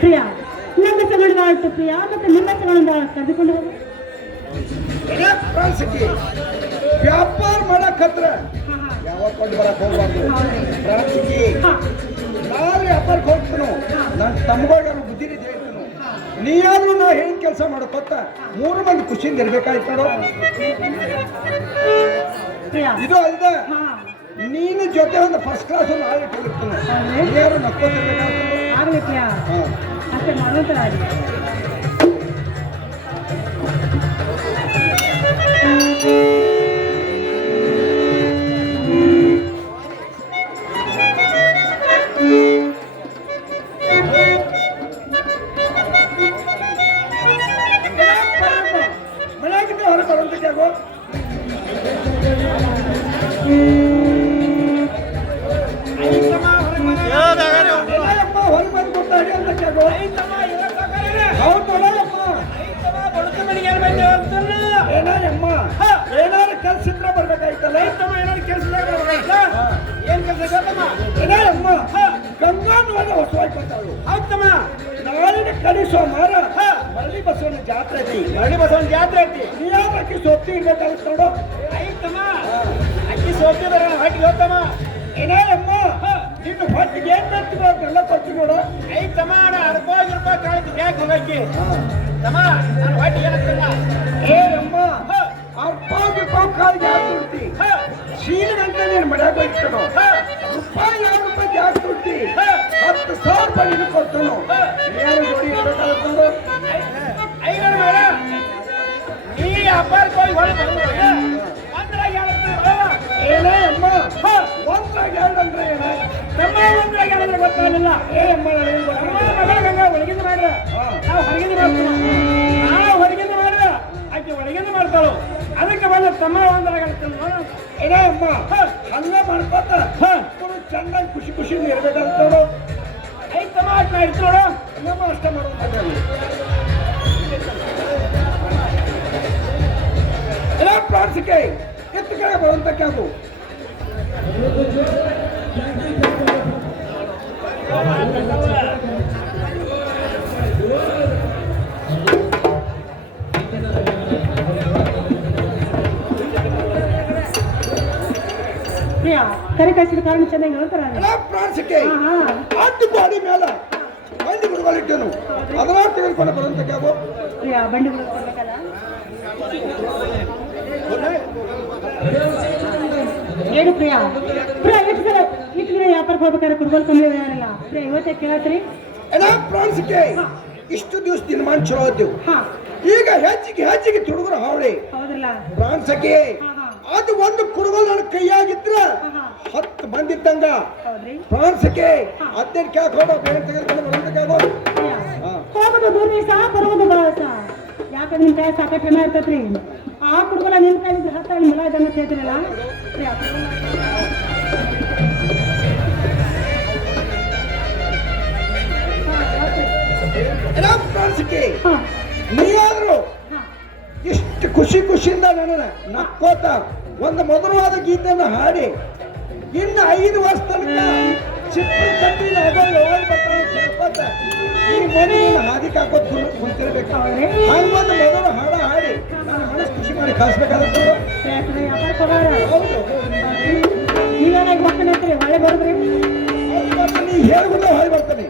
ಪ್ರಿಯಾ ನನ್ನ ಸಂಗಡ ಆಯ್ತು ಪ್ರಿಯಾ ಮತ್ತೆ ನಿಮ್ಮ ಸಂಗಡ ಕರೆದುಕೊಂಡು ಹೋಗು ವ್ಯಾಪಾರ ಮಾಡಕತ್ರ ಯಾವಾಗ ಕೊಂಡು ಬರಕ್ ಹೋಗ್ಬಾರ್ದು ಫ್ರಾನ್ಸಿಗೆ ನಾನು ವ್ಯಾಪಾರಕ್ಕೆ ಹೋಗ್ತನು ನನ್ನ ತಮ್ಮಗಳು ಬುದ್ಧಿನಿ ಹೇಳ್ತನು ನೀಯಾದ್ರೂ ನಾ ಏನ್ ಕೆಲಸ ಮಾಡಕೊತ್ತ 3 ಮಂದಿ ಖುಷಿಯಿಂದ ಇರ್ಬೇಕಾಯ್ತು ನೋಡು. ಪ್ರಿಯಾ ಇದು ಅಲ್ದ ನೀನು ಜೊತೆ ಒಂದು ಫಸ್ಟ್ ಕ್ಲಾಸ್ ನಾಳೆ ಇಟ್ಕೊಂಡಿರ್ತಾನೆ ಹೌದ್ರಿ? ಯಾರು ನಕ್ಕೋತಿರ್ಬೇಕಾಗ್ತದೆ ಆಗ್ಲಿ ಪ್ರಿಯ ಅಷ್ಟೇ ಮಾಡುವಂತರ ಆಗ್ಲಿ ಮನೆಯಾಗಿದ್ದೆ ಹೊರ ಬರುವಂತಕ್ಕೆ ಆಗೋ ಅಮ್ಮ ಹೊರಗೆ ಬಂದು ಗೊತ್ತಾಡಿ ಅಂತಕ್ಕೆ ಆಗೋ ಹೌದು ನೋಡಪ್ಪ ಏನಾರಮ್ಮ ಏನಾರು ಕೆಲಸ ಇದ್ರೆ ಬರ್ಬೇಕಾಯ್ತಲ್ಲ ಏನ್ ಕೆಲಸ ಏನಾರಮ್ಮ ಗಂಗಾ ನೋಡ ಹೊಸವಾಗಿ ಬರ್ತಾಳು ಆಯ್ತಮ್ಮ ನಾಳಿನ ಕಡಿ ಸೋಮವಾರ ಮರಳಿ ಬಸವನ ಜಾತ್ರೆ ಐತಿ ಮರಳಿ ಬಸವನ ಜಾತ್ರೆ ಐತಿ ನೀಯಾವಕ್ಕೆ ಸೊಪ್ಪಿ ಇರ್ಬೇಕಾಗುತ್ತೆ ನೋಡು ಆಯ್ತಮ್ಮ ಅಕ್ಕಿ ಸೋತಿದಾರ ಹಾಕಿ ಹೋಗ್ತಮ್ಮ ಏನಾರಮ್ಮ ನಿನ್ನ ಹೊಟ್ಟಿಗೆ ಏನ್ ಬರ್ತೀವಿ ಅವ್ರನ್ನೆಲ್ಲ ಕೊಡ್ತೀವಿ ನೋಡು ಐತಮ್ಮ ರೂಪಾಯಿ ಕಾಯ್ತು ಯಾಕೆ ಹೋಗಕ್ಕೆ ತಮ್ಮ ನಾನು ಹೊಟ್ಟಿಗೆ ಏನಾಗ್ತಲ್ಲ ಏ ಅಮ್ಮ ಅರ್ಪಾಗಿ ಕಾಲಿಗೆ ಯಾಕೆ ತುಡ್ತಿ ಶೀಲಗಂಟೆ ನೀನು ಮಡ್ಯಾಗ ಹೋಗ್ತಾನೋ ರೂಪಾಯಿ ಯಾಕೆ ತುಡ್ತಿ 10,000 ರೂಪಾಯಿ ನಿನಗೆ ಕೊಡ್ತಾನೋ ಯಾರು ಜೋಡಿ ಇರ್ಬೇಕಾಗುತ್ತೆ ನೋಡು ಐಗಣ ಮೇಡಮ್ ನೀ ಅಪ್ಪಾರ್ ಹೋಗಿ ಹೊರಗೆ ಒಂದ್ರಾಗ ಏನೇ ಅಮ್ಮ ಒಂದ್ರಾಗ ಎರಡಂದ್ರೆ ಏನ ತಮ್ಮ ಒಂದ್ರಾಗ ಹೇಳಿದ್ರೆ ಗೊತ್ತಾಗಲಿಲ್ಲ ಏ ಅಮ್ಮ ಮಗಳ ಗಂಗ ಒಳಗಿಂದ ಮಾಡ್ರ ನಾವು ಹೊರಗಿಂದ ಮಾಡ್ತೀವಿ ನಾವು ಹೊರಗಿಂದ ಮಾಡ್ರ ಆಕೆ ಒಳಗಿಂದ ಮಾಡ್ತಾಳು ಅದಕ್ಕೆ ಬಂದ ತಮ್ಮ ಒಂದ್ರಾಗ ಏನೇ ಅಮ್ಮ ಹಂಗ ಮಾಡ್ಕೋತ ಚೆನ್ನಾಗಿ ಖುಷಿ ಖುಷಿ ಇರ್ಬೇಕಂತ ನೋಡು ಐದು ತಮ್ಮ ಅಷ್ಟು ನಾ ಇಡ್ತು ನೋಡು ನಮ್ಮ ಅಷ್ಟ ಮಾಡುವಂತ ಎಲ್ಲ ಪ್ರಾಣಿಸಿಕೆ ಎತ್ತು ಕೆಳಗೆ ಬರುವಂತಕ್ಕೆ ಅದು ಪ್ರಿಯ ಕರೆ ಕಳಿಸಿದ ಕಾರಣ ಚೆನ್ನಾಗಿ ಹೇಳ್ತಾರ ಎಲ್ಲ ಪ್ರಾಣಿಸಿಕೆ ಅಡ್ಡು ಗಾಡಿ ಮೇಲೆ ಬಂಡಿ ಬಿಡುವಲ್ಲಿಟ್ಟೇನು ಅದನ್ನ ತೆಗೆದುಕೊಂಡು ಬರುವಂತಕ್ಕೆ ಅದು ಪ್ರಿಯ ಬಂಡಿ ಕೊಡ್ಬೇಕಲ್ಲ ಏನು ಪ್ರಿಯ ಪ್ರಿಯ ಎಷ್ಟು ಸಲ ಇಷ್ಟು ದಿನ ವ್ಯಾಪಾರಕ್ಕೆ ಹೋಗ್ಬೇಕಾದ್ರೆ ಕುಡ್ಗೋಲ್ ಕೊಂಡ್ರೆ ಯಾರಿಲ್ಲ ಪ್ರಿಯ ಇವತ್ತೇ ಕೇಳ್ತೀರಿ ಎಲ್ಲ ಪ್ರಾಣಿಸಿಕೆ ಇಷ್ಟು ದಿವಸ ದಿನಮಾನ ಚಲೋ ಇದ್ದೇವು ಹಾ ಈಗ ಹೆಚ್ಚಿಗೆ ತುಡುಗರ ಹಾವಳಿ ಹೌದ್ರಲ್ಲ ಪ್ರಾಣಿಸಕ್ಕೆ ಅದು ಒಂದು ಕುಡುಗೋಲು ನನ್ನ ಕೈಯಾಗಿದ್ರ 10 ಮಂದಿ ಇದ್ದಂಗ ಹೌದ್ರಿ ಪ್ರಾಣಿಸಕ್ಕೆ ಅದೇನು ಕ್ಯಾಕ್ ಹೋಗೋ ಬೇರೆ ತೆಗೆದುಕೊಂಡು ಬರುವಂತಕ್ಕೆ ಆಗೋ ಪ್ರಿಯ ಹೋಗೋದು ದೂರ ಸಹ ಬರೋದು ಬಹಳ ಯಾಕಂದ್ರೆ ನಿಮ್ ಕೈ ಸಾಕಷ್ಟು ಹೆಣ ಇರ್ತೈತ್ರಿ ಆ ಕುಡ್ಗೋಲ ನಿಮ್ ಕೈ ಹತ್ತ ಮಲ ಇದನ್ನ ಕೇಳ್ತಿರಲ್ಲ ಪ್ರಿಯ ಎಲ್ಲ ಪ್ರಾಣಿಸಕ್ಕೆ ಹಾ ನೀವಾದ್ರು ಹಾ ಇಷ್ಟು ಖುಷಿಯಿಂದ ನನ್ನ ನಕ್ಕೋತ ಒಂದು ಮಧುರವಾದ ಗೀತೆಯನ್ನು ಹಾಡಿ ಇನ್ನು 5 ವರ್ಷ ತನಕ ಚಿತ್ರ ತಂದಿನ ಅದೇ ಯಾವಾಗ ಬರ್ತಾನೆ ಕೇಳ್ಕೊತ ಈ ಮನೆಯನ್ನು ಹಾದಿ ಕಾಕೋತ್ ಕುಂತಿರ್ಬೇಕು ಹಂಗೊಂದು ಮಧುರ ಹಾಡ ಹಾಡಿ ನನ್ನ ಮನಸ್ಸು ಖುಷಿ ಮಾಡಿ ಕಳಿಸ್ಬೇಕಾಗುತ್ತೆ ವ್ಯಾಪಾರಕ್ಕೆ ಹೋಗಾರ ಹೌದು ನೀವೇನಾಗಿ ಬರ್ತಾನೆ ಐತ್ರಿ ಒಳ್ಳೆ ಬರೋದ್ರಿ ನೀ ಹೇಳ್ಬಿಟ್ಟು ಹಾಡಿ ಬರ್ತಾನೆ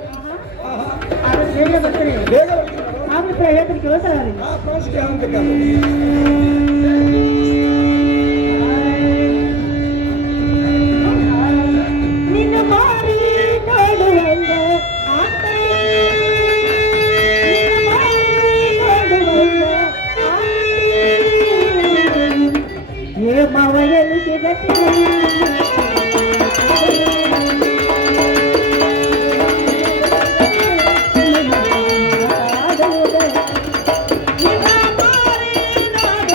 ಆದಷ್ಟು ಬೇಗ ಬರ್ತೀರಿ ಬೇಗ ಬರ್ತೀನಿ ಆಗ್ಲಿ ಪ್ರಿಯ ಹೇಳ್ತೀನಿ ಕೇಳ್ತಾರ ರೀ ಆ ಪ್ರಾಣಿಸಿಕೆ ಅನ್ಬೇಕಾದ್ರೆ ನಿನ್ನ ಮಾರಿ ನೋಡುವಂಗ ಏ ಮಾವಯಲ್ಲಿ ಜಗತ್ತಿನ ನಿನ್ನ ಮಾರಿ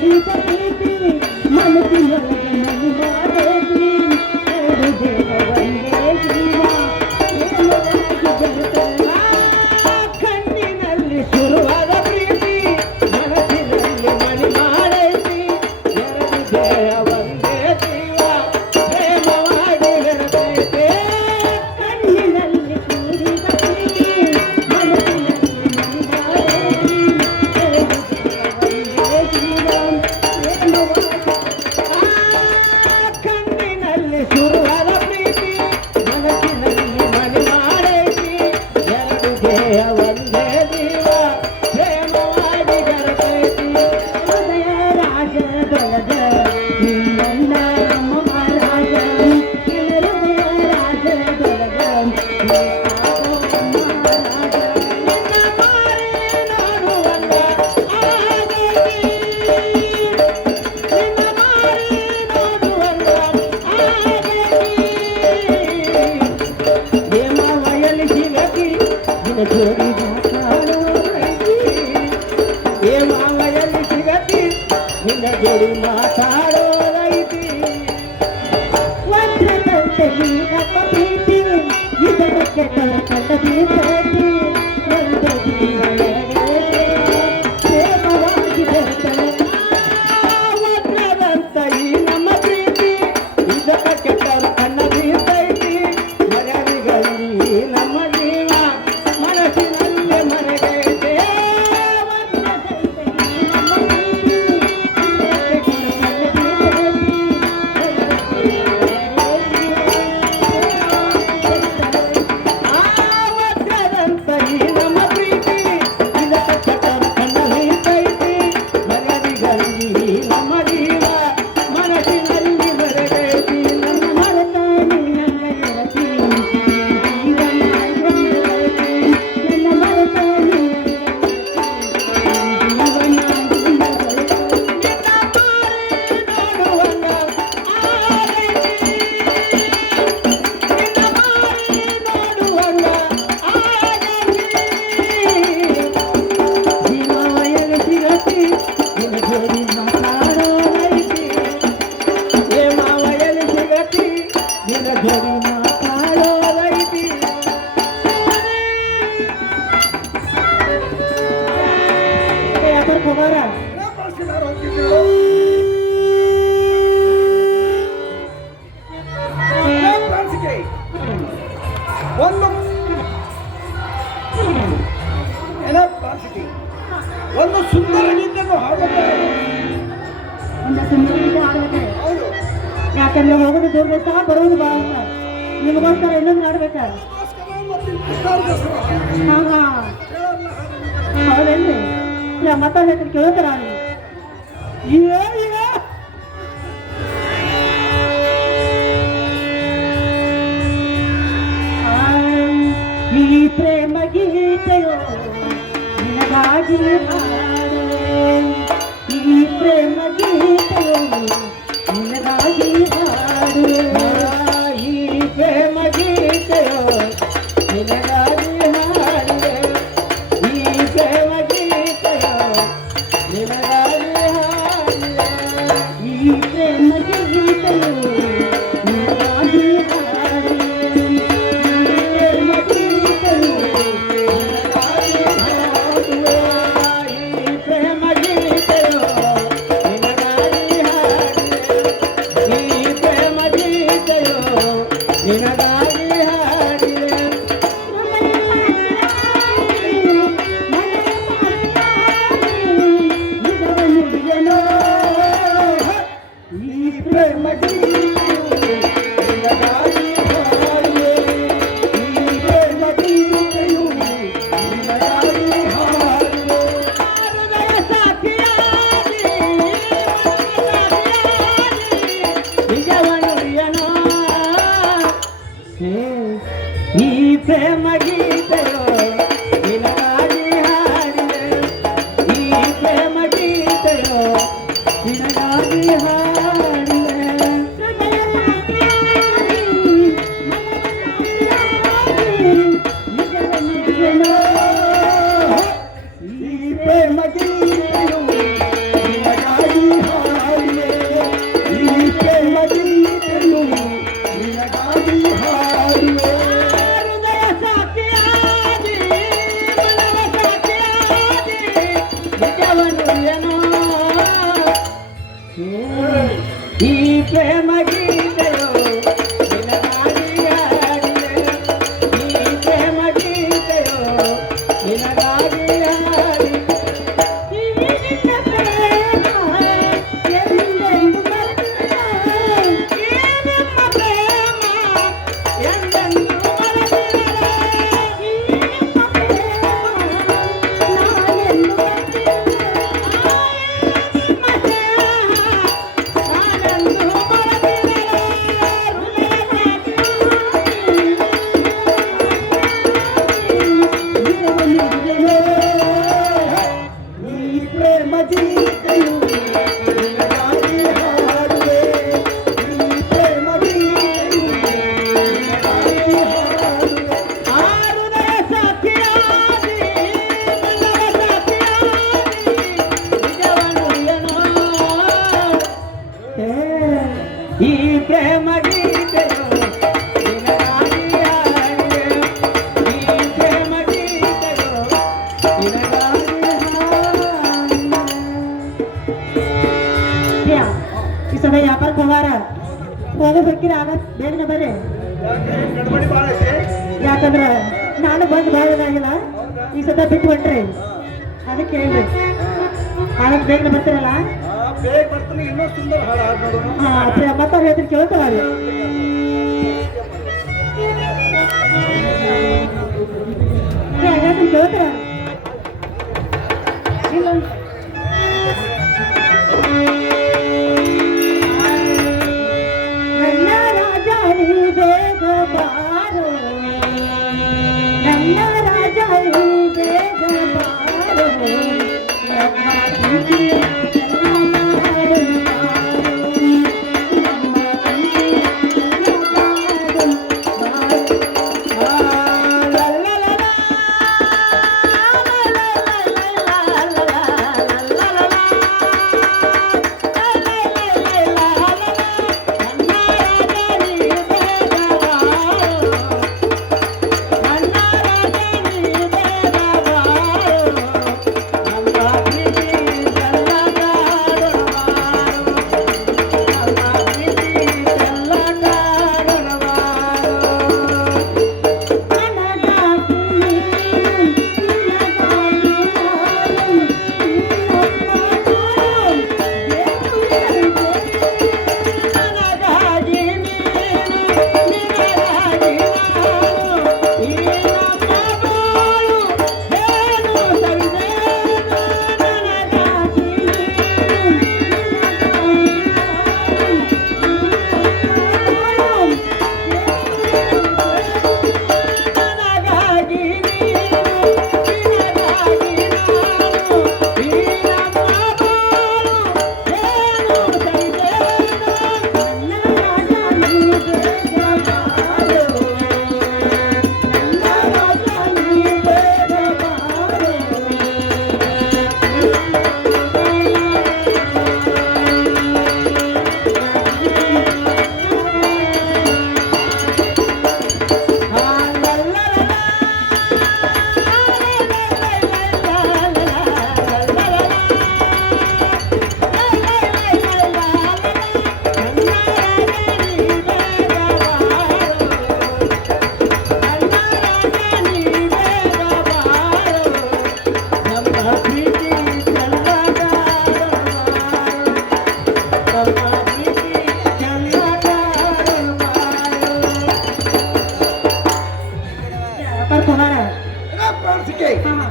ಕೂಡಿದ ಪ್ರೀತಿ ಮನಸ್ಸಿನೊಳಗೆ ಮನೆ ಮಾಡೇತಿ ಎರಡು ದೇಹ ಒಂದೇ ಜೀವ ಪ್ರೇಮವಾಗಿ ಬೆರೆತಲ್ಲ ಕಣ್ಣಿನಲ್ಲಿ ಶುರುವಾದ ಪ್ರೀತಿ ಮನಸ್ಸಿನಲ್ಲಿ ಮನೆ ಮಾಡೇತಿ ಎರಡು ದೇಹ ಒಂದೇ ಜೀವ ಪ್ರೇಮವಾಗಿ ಬೆರೆತೈತೆ ಕಣ್ಣಿನಲ್ಲಿ ಕೂಡಿದ ಪ್ರೀತಿ ಮನಸ್ಸಿನಲ್ಲಿ ಮನೆ ಮಾಡೇತಿ ಎರಡು ದೇಹ ಒಂದೇ ಜೀವ ಕಣ್ಣಿನಲ್ಲಿ ಶುರುವಾದ ಪ್ರೀತಿ ಮನಸ್ಸಿನಲ್ಲಿ ಮನೆ ಮಾಡೈತಿ ಎರಡು ದೇಹ ಒಂದೇ ಜೀವ ಪ್ರೇಮವಾಗಿ ಬೆರೆತೈತಿ ಹೃದಯ ರಾಜದೊಳಗ ನಿನ್ನ ನಮ್ಮ ಮಹಾರಾಜ ಹೃದಯ ರಾಜದೊಳಗ ಜೋಡಿ ಮಾತಾಡೋದೈತಿ ಏ ಮಾವಯಲ್ಲಿ ಸಿಗತಿ ನಿನ್ನ ಜೋಡಿ ಮಾತಾಡೋದೈತಿ ವಜ್ರದಂತೆ ನಮ್ಮ ಪ್ರೀತಿ ಇದಕ್ಕೆ ಕಂಡ ಬೀಳ್ತೈತಿ ಒಂದು ಜೀವ ಪ್ರೇಮವಾಗಿ ಬೆರೆತಲ್ಲ ವಜ್ರದಂತ ಈ ನಮ್ಮ ಪ್ರೀತಿ ಇದಕ್ಕೆ ಕೆಟ್ಟವರ ಕಣ್ಣ ಬೀಳ್ತೈತಿ ಮರ್ಯಾದೆಗಳಲ್ಲಿ ನಮ್ಮ ಜೀವ ಮನಸ್ಸಿನಲ್ಲಿ ಮರೆಗೈತೆ ವಜ್ರದಂತೆ ಈ ನಮ್ಮ ಪ್ರೀತಿ ಇದಕ್ಕೆ ವಜ್ರದಂತ ಈ ನಮ್ಮ ಪ್ರೀತಿ ಇದಕ್ಕೆ ಕೆಟ್ಟವರ ಕಣ್ಣ ಬೀಳ್ತೈತಿ ಮರ್ಯಾದೆಗಳಲ್ಲಿ ನಮ್ಮ ಜೀವ ಮನಸ್ಸಿನಲ್ಲಿ ಮರೆಗೈತಿ ನನ್ನ ಮರೆತಾನೆ ನನ್ನ ಗೆಳತಿ ನನ್ನ ಮರೆತಾನೆ ಜೋಡಿ ಮಾತಾಡೋದೈತಿ ಏ ಮಾವಯಲ್ಲಿ ಸಿಗತಿ ನಿನ್ನ ಜೋಡಿ ಮಾತಾಡೋದೈತಿ ಯಾಕಂದ್ರೆ ಕುಮಾರ ಏನ ಬಳಸಿದಾರ ಅಂತಿದ್ರು ಪ್ರಾಣಿಸಿಕೆ ಒಂದು ಏನ ಪ್ರಾಣಿಸಿಕೆ ಒಂದು ಸುಂದರ ಗೀತೆಯನ್ನು ಹಾಡುತ್ತಾರೆ ಒಂದು ಸುಂದರ ಆಡ್ಬೇಕು ಹೌದು ಯಾಕಂದ್ರೆ ಹೋಗೋದು ದೂರ ದೇಶ ಬರೋದು ಬಾ ಅಂತ ನಿಮಗೋಸ್ಕರ ಇನ್ನೊಂದು ಆಡ್ಬೇಕಾ ಹಾ ಹಾ ಹೌದೇನ್ರಿ ಮಾತಾಡ್ಬೇಕು ಕೇಳ್ತಾರ ಈ ಪ್ರೇಮ ಗೀತೆಯೋ ನಿನಗಾಗಿ ಹಾಡುವೆ ಈ ಪ್ರೇಮ ಗೀತೆಯೋ ನಿನಗಾಗಿ ಹಾಡುವೆ ಈ ಪ್ರೇಮ ಗೀತೆಯೋ ನಿನಗಾಗಿ ಹಾಡುವೆ ಈ ಪ್ರೇಮ ಗೀತೆಯೋ ನಿನಗಾಗಿ ಹಾಡುವೆ ಈ ಪ್ರೇಮ ಗೀತೆಯೋ ನಿನಗಾಗಿ ಹಾಡುವೆ ಏನೋ ಈ ಪ್ರೇಮ ಗೀತೆಯೋ ನಿನಗಾಗಿ ಹಾಡಿದೆ ಈ ಪ್ರೇಮ ಗೀತೆಯೋ ನಿನಗಾಗಿ ಹಾಡಿ ಈ ನಿನ್ನ ಪ್ರೇಮ ಎಂದೆಂದು ಮರೆತಿಲ್ಲ ಈ ನಿಮ್ಮ ಪ್ರೇಮ ಎಂದೆಂದು ಮರೆತಿಲ್ಲ ಈ ನಿಮ್ಮ ಪ್ರೇಮ ನಾನೆಂದು ಈ ಪ್ರೇಮ ಗೀತೆಯೋ ನಿನಗಾಗಿ ಹಾಡಿದೆ ಈ ಪ್ರೇಮ ಗೀತೆಯೋ ನಿನಗಾಗಿ ಹಾಡಿದೆ ಈ ಸಮಯ ವ್ಯಾಪಾರ ಹೋಗಾರ ಹೋಗಬೇಕಿರ ಆಗ ಬೇಗನೆ ಬರ್ರಿ ಗಡ್ಬಡಿ ಭಾಳ ಐತಿ ಯಾಕಂದ್ರ ನಾನು ಬಂದು ಬಾಳದಾಗಿಲ್ಲ ಈ ಸತ ಬಿಟ್ಟು ಹೊಂಟ್ರಿ ಅದಕ್ಕೆ ಹೇಳ್ರಿ ಆಗ ಬೇಗನೆ ಬರ್ತೀರಲ್ಲ ಬೇಗ ಬರ್ತಾನೆ ಇನ್ನೂ ಸುಂದರ ಹಾಡು ಹಾಡು ನೋಡೋಣ ಮತ್ತೆ ಹೇಳ್ತೀನಿ ಕೇಳ್ತಾರ ಹೇಳ್ತೀನಿ ಕೇಳ್ತಾರ ಇಲ್ಲ ನನ್ನ ರಾಜ ನೀ ಬೇಗ ಬಾರೋ ನನ್ನ ರಾಜ ನೀ ಬೇಗ ಬಾರೋ ನಮ್ಮ ಪ್ರೀತಿಯ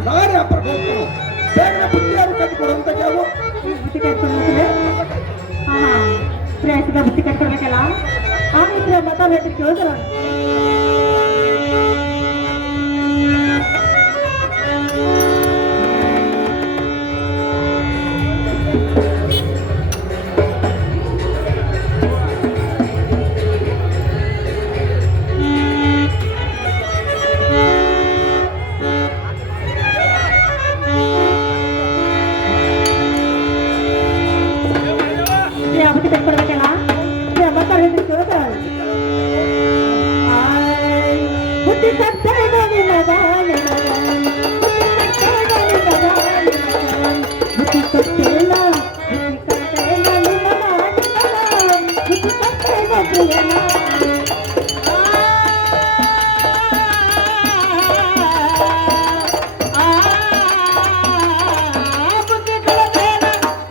ನಾನೇ ಅಪ್ಪರ್ ಹೋಗ್ತಾನು ಬೇಗನೆ ಬುದ್ಧಿ ಯಾರು ಕಟ್ಟಿ ಕೊಡುವಂತ ಕೆಲವು ಬುತ್ತಿ ಕಟ್ಕೊಂಡು ಪ್ರೇಸಿಗ ಬುತ್ತಿ ಕಟ್ಕೊಡ್ಬೇಕಲ್ಲ ಆಮೇಲೆ ಮತ ಹೇಳ್ತಿ ಕೇಳಿದ್ರ ಬುತ್ತಿ ಕಟ್ಕೊಡ್ಬೇಕಲ್ಲ ಮತ ಹೇಳ್ತಿ ಕೇಳಿದ್ರ ಬುತ್ತಿ ಕಟ್ಟ ಕಟ್ಟೇನ ಕಟ್ಟೇನ ಬುದ್ಧಿ ಕಟ್ಟೇನ ಪ್ರಿಯನ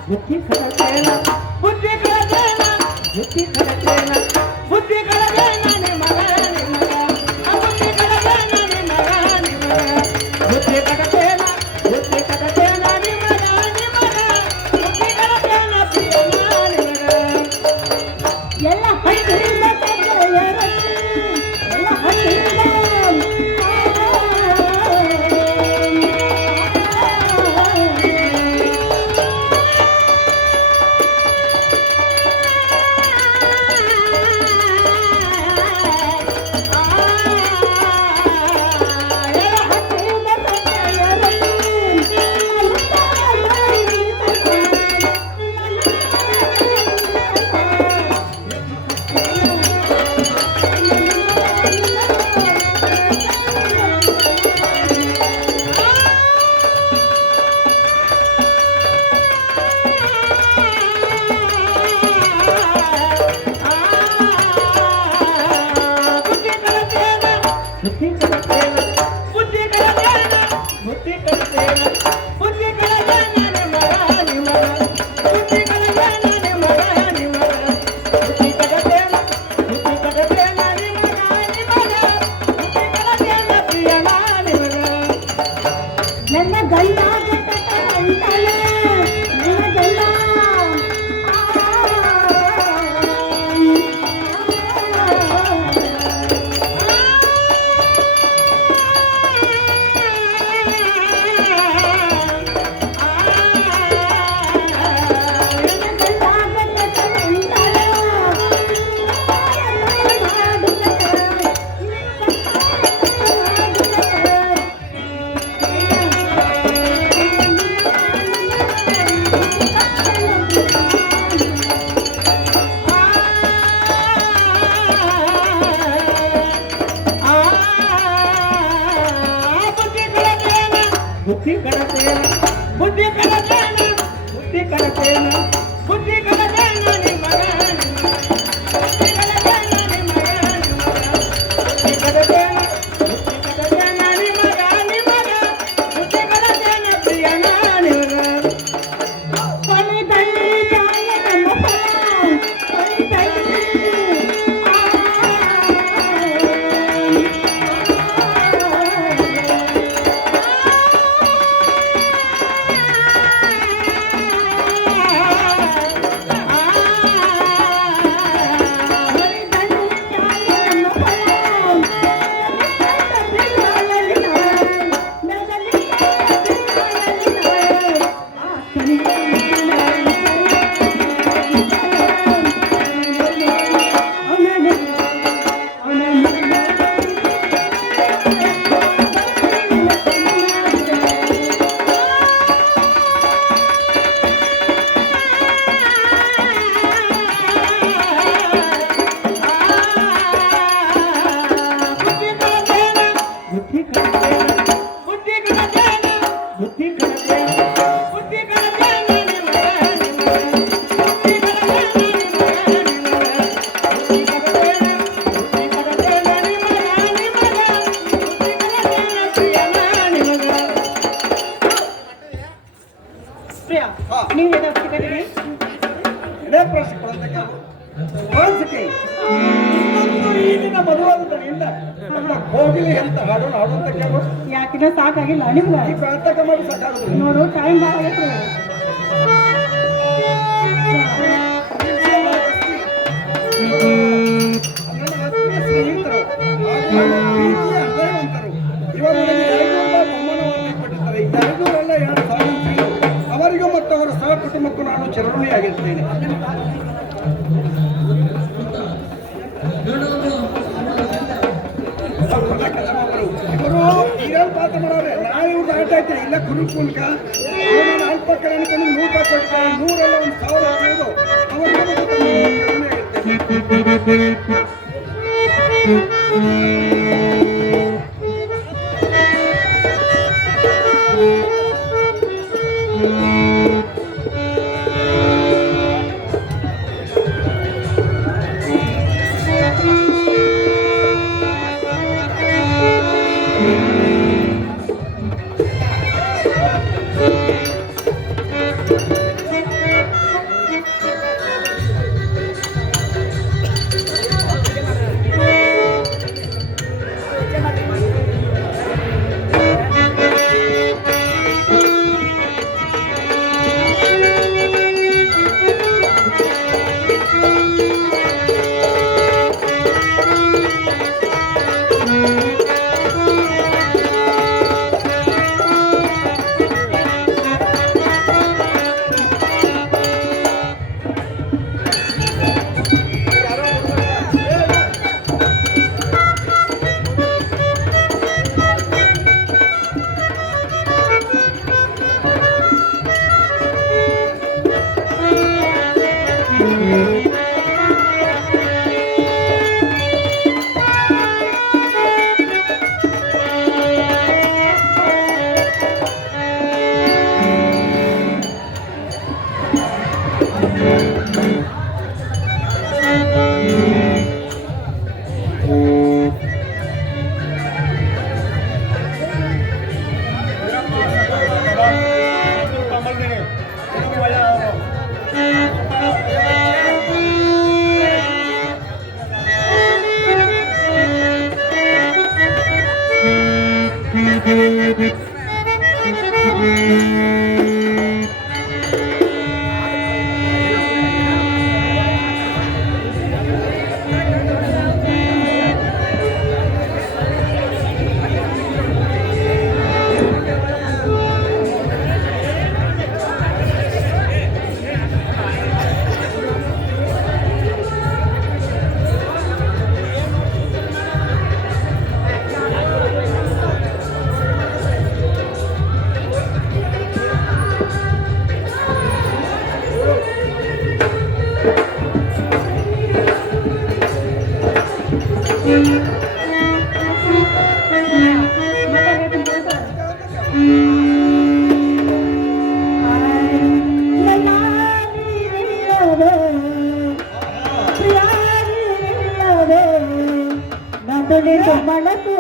ಬುದ್ಧಿ ಕಳತೇನ ಬುದ್ಧಿ ಕಳತೇನ ಬುದ್ಧಿ ಕಳತೇನ ಬುದ್ಧಿ ಕಳತೇನ ನಿಮಗ ನಿಮಗ ಬುದ್ಧಿ ಕಳತೇನ ನಿಮಗ ನಿಮಗ ಬುದ್ಧಿ ಕಳತೇನ ಬುದ್ಧಿ ಕಳತೇನ ನಿಮಗ ನಿಮಗ ಬುದ್ಧಿ ಕಳತೇನ ಪ್ರಿಯನ ನಿಮಗ ಎಲ್ಲ ಹತ್ತಿರ ತಗೆಯರಸಿ ಎಲ್ಲ ಹತ್ತಿರ ನನ್ನ ಗಂಡ ಅಂತಾನೆ ನನ್ನ ಗಂಡ ಬುದ್ಧಿ ಕಳತೇನ ಬುದ್ಧಿ ಕಳತೇನ ಬುದ್ಧಿ ಕಳತೇನ ಬುದ್ಧಿ ಕಳತೇನ ನಿಮಗ ಬುದ್ಧಿ ಕಳತೇನ ನಿಮಗ ಬುದ್ಧಿ ಕಳತೇನ ಬುದ್ಧಿ ಕಳತೇನ ನಿಮಗ ನಿಮಗ ಬುದ್ಧಿ ಕಳತೇನ ಪ್ರಿಯನ ನಿಮಗ ಕೊನೆ ತಳ್ಳಿ ಜಾಯ ನಮ್ಮ ಕೊನೆ ತಳ್ಳಿ ಈಗಿನ ಮದುವಾಗುತ್ತಲಿಲ್ಲ ಹೋಗಿಲಿ ಅಂತ ಹಾಡು ಹಾಡುವಂತ ಕೇಳು ಯಾಕಿನ ಸಾಕಾಗಿಲ್ಲ ನಿಮ್ಗೆ ಈ ಪ್ರಾರ್ಥಕ ಮಾಡಿ ಸಾಕಾಗುದಿಲ್ಲ ನೋಡು ಟೈಮ್ ಆಗೈತ್ರಿ ಸ್ನೇಹಿತರು ಪ್ರೀತಿಯ ಹೃದಯವಂತರು ಇವರು ಬಹುಮಾನವನ್ನು ಕೊಟ್ಟಿದ್ದಾರೆ 202 ಅವರಿಗೂ ಮತ್ತು ಅವರ ಸಹ ಕುಟುಂಬಕ್ಕೂ ನಾನು ಚಿರಋಣಿಯಾಗಿರ್ತೇನೆ. ಇವರು ಈಗೇನು ಪಾತ್ರ ಮಾಡೋರೆ ನಾವು ಇವ್ರು ಆಟ ಐತೆ ಇಲ್ಲ ಕುರುಕುಲ್ಕ ಅಲ್ಪ ಕಡೆ ಅನ್ಕೊಂಡು 100 ರೂಪಾಯಿ ಕೊಡ್ತಾರೆ 100 ಎಲ್ಲ 1000 ಹಾಕೋದು ನಂದುಳಿದು ಮನಸ್ಸು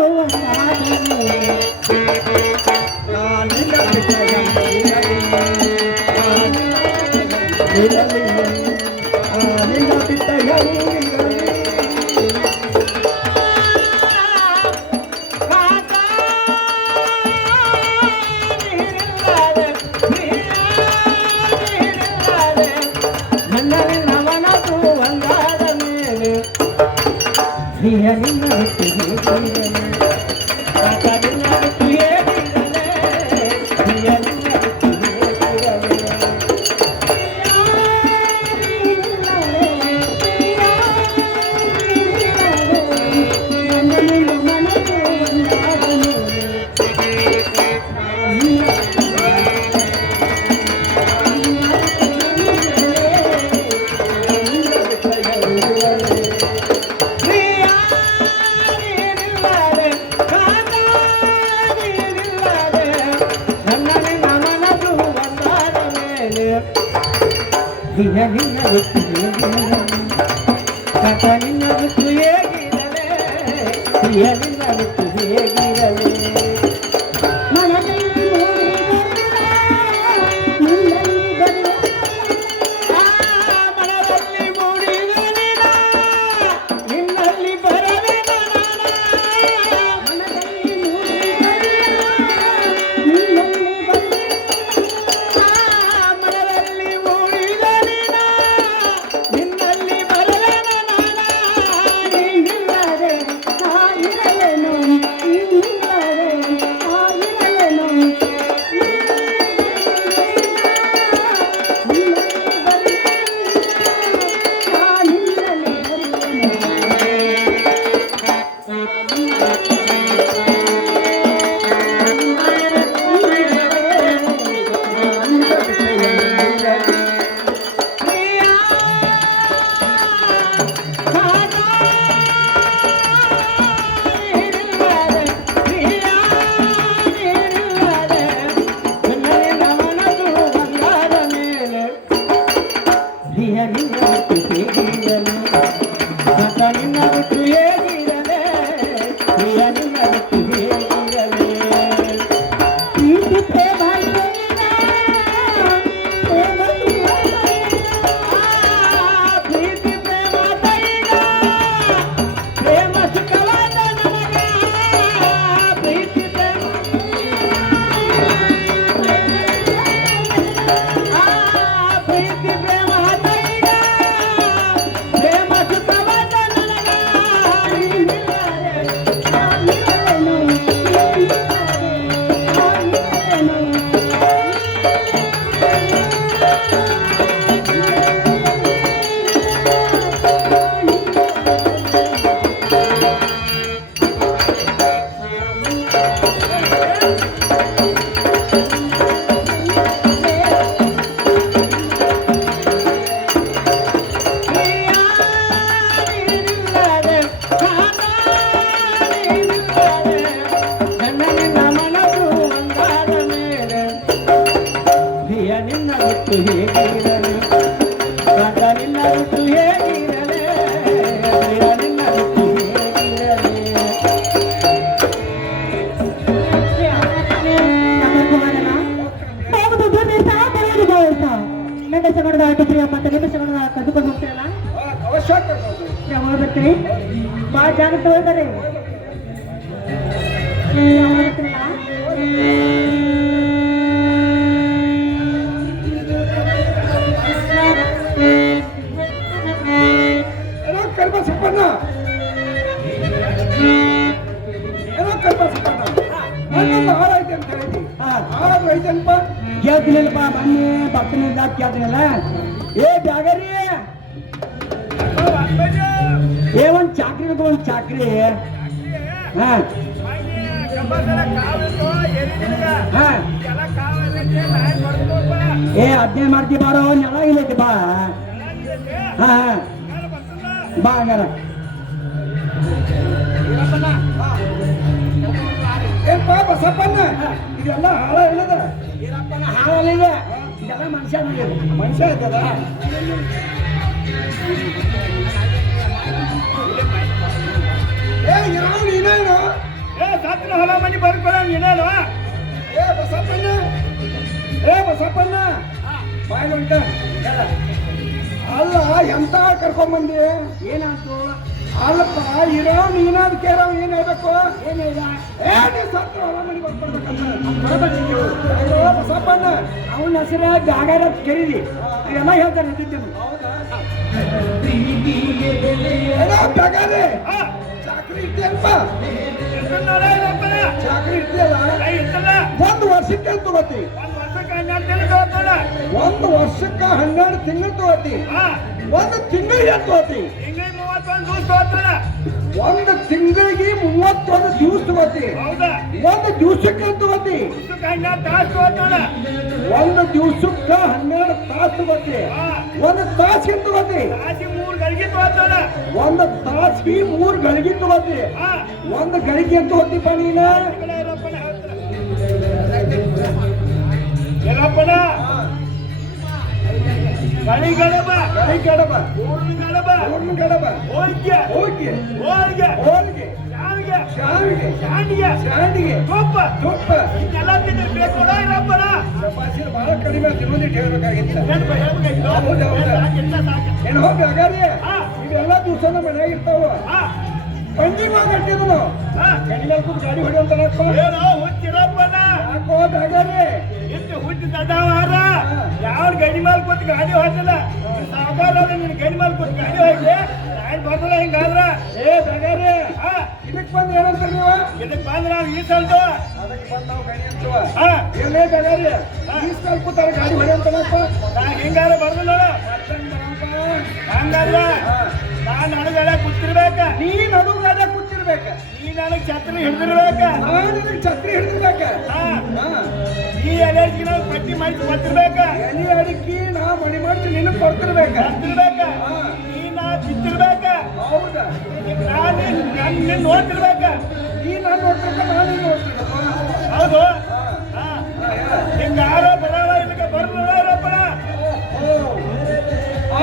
ಬಿಟ್ಟು ಹೇಗಿರಲಿ ಗಂಡ ನಿನ್ನ ಬಿಟ್ಟು ಹೇಗಿರಲಿ ಪ್ರಿಯ ನಿನ್ನ ಬಿಟ್ಟು ಹೇಗಿರಲಿ ಕದ್ದುಕೊಂಡು ಹೋಗ್ತೀರಲ್ಲ ಅವಶ್ಯ ಯಾವಾಗ ಬರ್ತೀರಿ ಭಾಳ ಜಾಗ್ರತೆ ಹೋಗ್ತಾರೆ ಯಾವಾಗ ಬರ್ತೀರಲ್ಲ ಏನೋ ಕರ್ಮ ಸಪ್ಪನ್ನ ಏನೋ ಕರ್ಮ ಸಪ್ಪನ್ನ ನನ್ನೊಂದು ಹಾಳಾಯ್ತು ಅಂತ ಹೇಳಿದ್ವಿ ಹಾಳಾದ್ರು ಐತೇನಪ್ಪ ಕೇಳ್ತೀನಿಲ್ಲಪ್ಪ ಮೊನ್ನೆ ಭಕ್ತನಿಂದ ಕೇಳ್ತೀನಲ್ಲ ಏ ಬ್ಯಾಗರಿ ಏ ಒಂದ್ ಚಾಕ್ರಿ ಬೇಕು ಒಂದ್ ಚಾಕ್ರಿ ಹಾ ಹಾ ಏ ಅದ್ನೇ ಮಾಡ್ತೀವಿ ಬಾರೋ ನೆಲ ಇಲ್ಲೈತಿ ಬಾ ಹಾ ಹಾ ಬಾ ಹಂಗಾರ ಏನ್ಪ ಬಸಪ್ಪನ್ನ ಇದೆಲ್ಲ ಹಾಳ ಇಲ್ಲದ ಈರಪ್ಪನ ಹಾಳಲ್ಲಿದೆ ಇದೆಲ್ಲ ಮನುಷ್ಯ ಮನುಷ್ಯ ಇದ್ದದ ಏ ಇರೋ ನೀನೇನು ಸತ್ರ ಹೊಲ ಮನಿ ಬರ್ಕೊಳ ನೀನೇನು ಏ ಬಸಪ್ಪನ್ನ ಬಾಯ್ ಉಂಟ ಅಲ್ಲ ಎಂತ ಕರ್ಕೊಂಬಂದಿ ಏನಾಯ್ತು ಅಲ್ಲಪ್ಪ ಇರೋ ನೀನಾದ್ ಕೇರೋ ಏನ್ ಹೇಳ್ಬೇಕು ಏನಿಲ್ಲ ಏ ನೀ ಸತ್ರ ಹೊಲ ಮನೆ ಬರ್ಕೊಳ್ಬೇಕಂತ ಬಸಪ್ಪನ್ನ ಅವನ ಹೆಸರು ಬ್ಯಾಗಾರ ಕೇಳಿದಿ ಎಲ್ಲ ಹೇಳ್ತಾರೆ ಇದ್ದಿದ್ದೇನೆ ಏನೋ ಪ್ರಗಾರೆ ಚಾಕ್ರಿ ಇಟ್ಟೇನಪ್ಪ ಚಾಕ್ರಿ ಇಟ್ಟಿಯಲ್ಲ ಒಂದು ವರ್ಷಕ್ಕೆ ಅಂತ ತಗೋತಿ ಒಂದು ವರ್ಷಕ್ಕ 12 ತಿಂಗಳು ತಗೋತಿ ಒಂದು ತಿಂಗಳಿಗೆ ಅಂತ ತಗೋತಿ ಒಂದು ತಿಂಗಳಿಗೆ 31 ದಿವಸ ತಗೋತಿ ಒಂದು ದಿವಸಕ್ಕೆ ಅಂತ ತಗೋತಿ ಒಂದು ದಿವಸಕ್ಕ 12 ತಾಸು ತಗೋತಿ ಒಂದು ತಾಸಿಗೆ ಅಂತ ತಗೋತಿ ಒಂದು ತಾಸಿಗೆ 3 ಗಳಿಗೆ ತಗೋತಿ ಒಂದು ಗಳಿಗೆ ಅಂತ ತಗೋತಿಪ್ಪ ನೀನ ಎಲ್ಲಪ್ಪನ ಗಳಿ ಗಡಬ ಊರ್ನ ಗಡಬ ಹೋಳಿಗೆ ಹೋಗಿ ಹೋಳಿಗೆ ಹೋಳಿಗೆ ಶಾವಿಗೆ ಶಾಂಡಿಗೆ ಶಾಂಡಿಗೆ ತುಪ್ಪ ತುಪ್ಪ ಇದೆಲ್ಲ ತಿಂದ್ರೆ ಬೇಕಲ್ಲ ಇಲ್ಲಪ್ಪನ ಶಪಾಸಿನ ಬಹಳ ಕಡಿಮೆ ತಿನ್ನೋದಿಟ್ಟು ಹೇಳ್ಬೇಕಾಗಿತ್ತು ನೆನಪು ಹೇಳ್ಬೇಕಾಯ್ತು ಹೌದು, ಹೌದು. ಏನು ಹೋಗಿ ಅಗಾರಿ ಹಾ. ಇವೆಲ್ಲ ದಿವಸ ನಮ್ಮ ಮನ್ಯಾಗ ಇರ್ತಾವ ಪಂಜಿಗೆ ಹೋಗಿ ಕಟ್ಟಿದ್ರು ಗಡಿಮೇಲೆ ಕೂತ್ ಗಾಡಿ ಹೊಡಿಯಂತಾನಪ್ಪ ಏನೋ ಹುಚ್ಚಿರಪ್ಪನ ಯಾಕೋ ಅಗಾರಿ ಇಷ್ಟು ಹುಟ್ಟಿ ದಡ್ಡವಾರ ಯಾವ ಗಡಿ ಮೇಲೆ ಕೂತ್ ಗಾಡಿ ಹೊಡ್ದಿಲ್ಲ ಸಾವುಕಾರ ನಿನ್ ಗಡಿ ಮೇಲೆ ಕೂತ್ ಗಾಡಿ ಹೊಡ್ಲಿ ನಾನು ಬರ್ತಲ್ಲ ಹಿಂಗಾದ್ರ ಏ ಅಗಾರಿ ಇದಕ್ಕೆ ಬಂದು ಏನಂತಾರೆ ನೀವು ಇದಕ್ ಬಂದ್ರ ಈ ಸಲ್ದು ಅದಕ್ಕೆ ಬಂದು ನಾವು ಗಾಡಿ ಅಂತವ ಎಲ್ಲೇ ಅಗಾರಿ ಈ ಸ್ವಲ್ಪ ಕೂತಾರ ಗಾಡಿ ಹೊಡಿಯಂತಾನಪ್ಪ ನಾ ಹಿಂಗಾರ ಬರ್ದಿಲ್ಲ ಹಂಗಾದ್ರ ನಾನ್ ನಡುಗಡೆ ಕೂತಿರ್ಬೇಕ ನೀ ನಡುಗಾದ ಕೂತಿರ್ಬೇಕ ನೀ ನನಗ್ ಛತ್ರಿ ಹಿಡ್ದಿರ್ಬೇಕ ನಾನು ನಿನಗೆ ಛತ್ರಿ ಹಿಡಿದಿರ್ಬೇಕ ಈ ಎಲೆಗಿನ ಪಟ್ಟಿ ಮಾಡಿ ಕೊಟ್ಟಿರ್ಬೇಕ ಎಲೆ ಅಡಿಕೆ ನಾ ಮಣಿ ಮಾಡಿ ನಿನಗೆ ಕೊಡ್ತಿರ್ಬೇಕ ಬರ್ತಿರ್ಬೇಕ ನೀ ನಾ ಬಿತ್ತಿರ್ಬೇಕ ಹೌದಾ ನಾನು ನಿನ್ ನೋಡ್ತಿರ್ಬೇಕ ನೀ ನಾನು ನೋಡ್ತಿರ್ಬೇಕ ನಾನು ನೋಡ್ತಿರ್ಬೇಕ ಹೌದು ಹಿಂಗಾರ ಬರಲ್ಲ ಇದಕ್ಕೆ ಬರ್ರಪ್ಪನ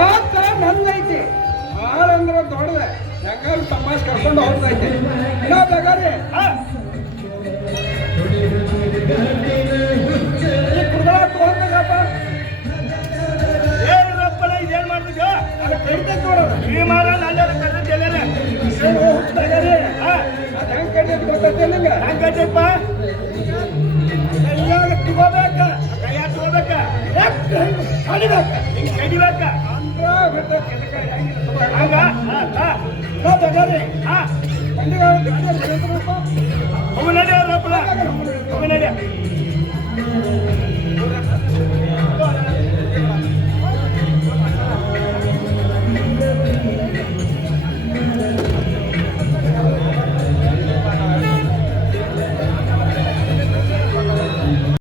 ಆತ ನನ್ನೈತಿ ಆಳಂದ್ರ ದೊಡ್ಡದೆ ಹೆಂಗಾರು ತಮಾಷ್ ಕರ್ಕೊಂಡು ಹೋಗ್ತೈತೆ ಇನ್ನೊಂದು ಅಗಾರಿ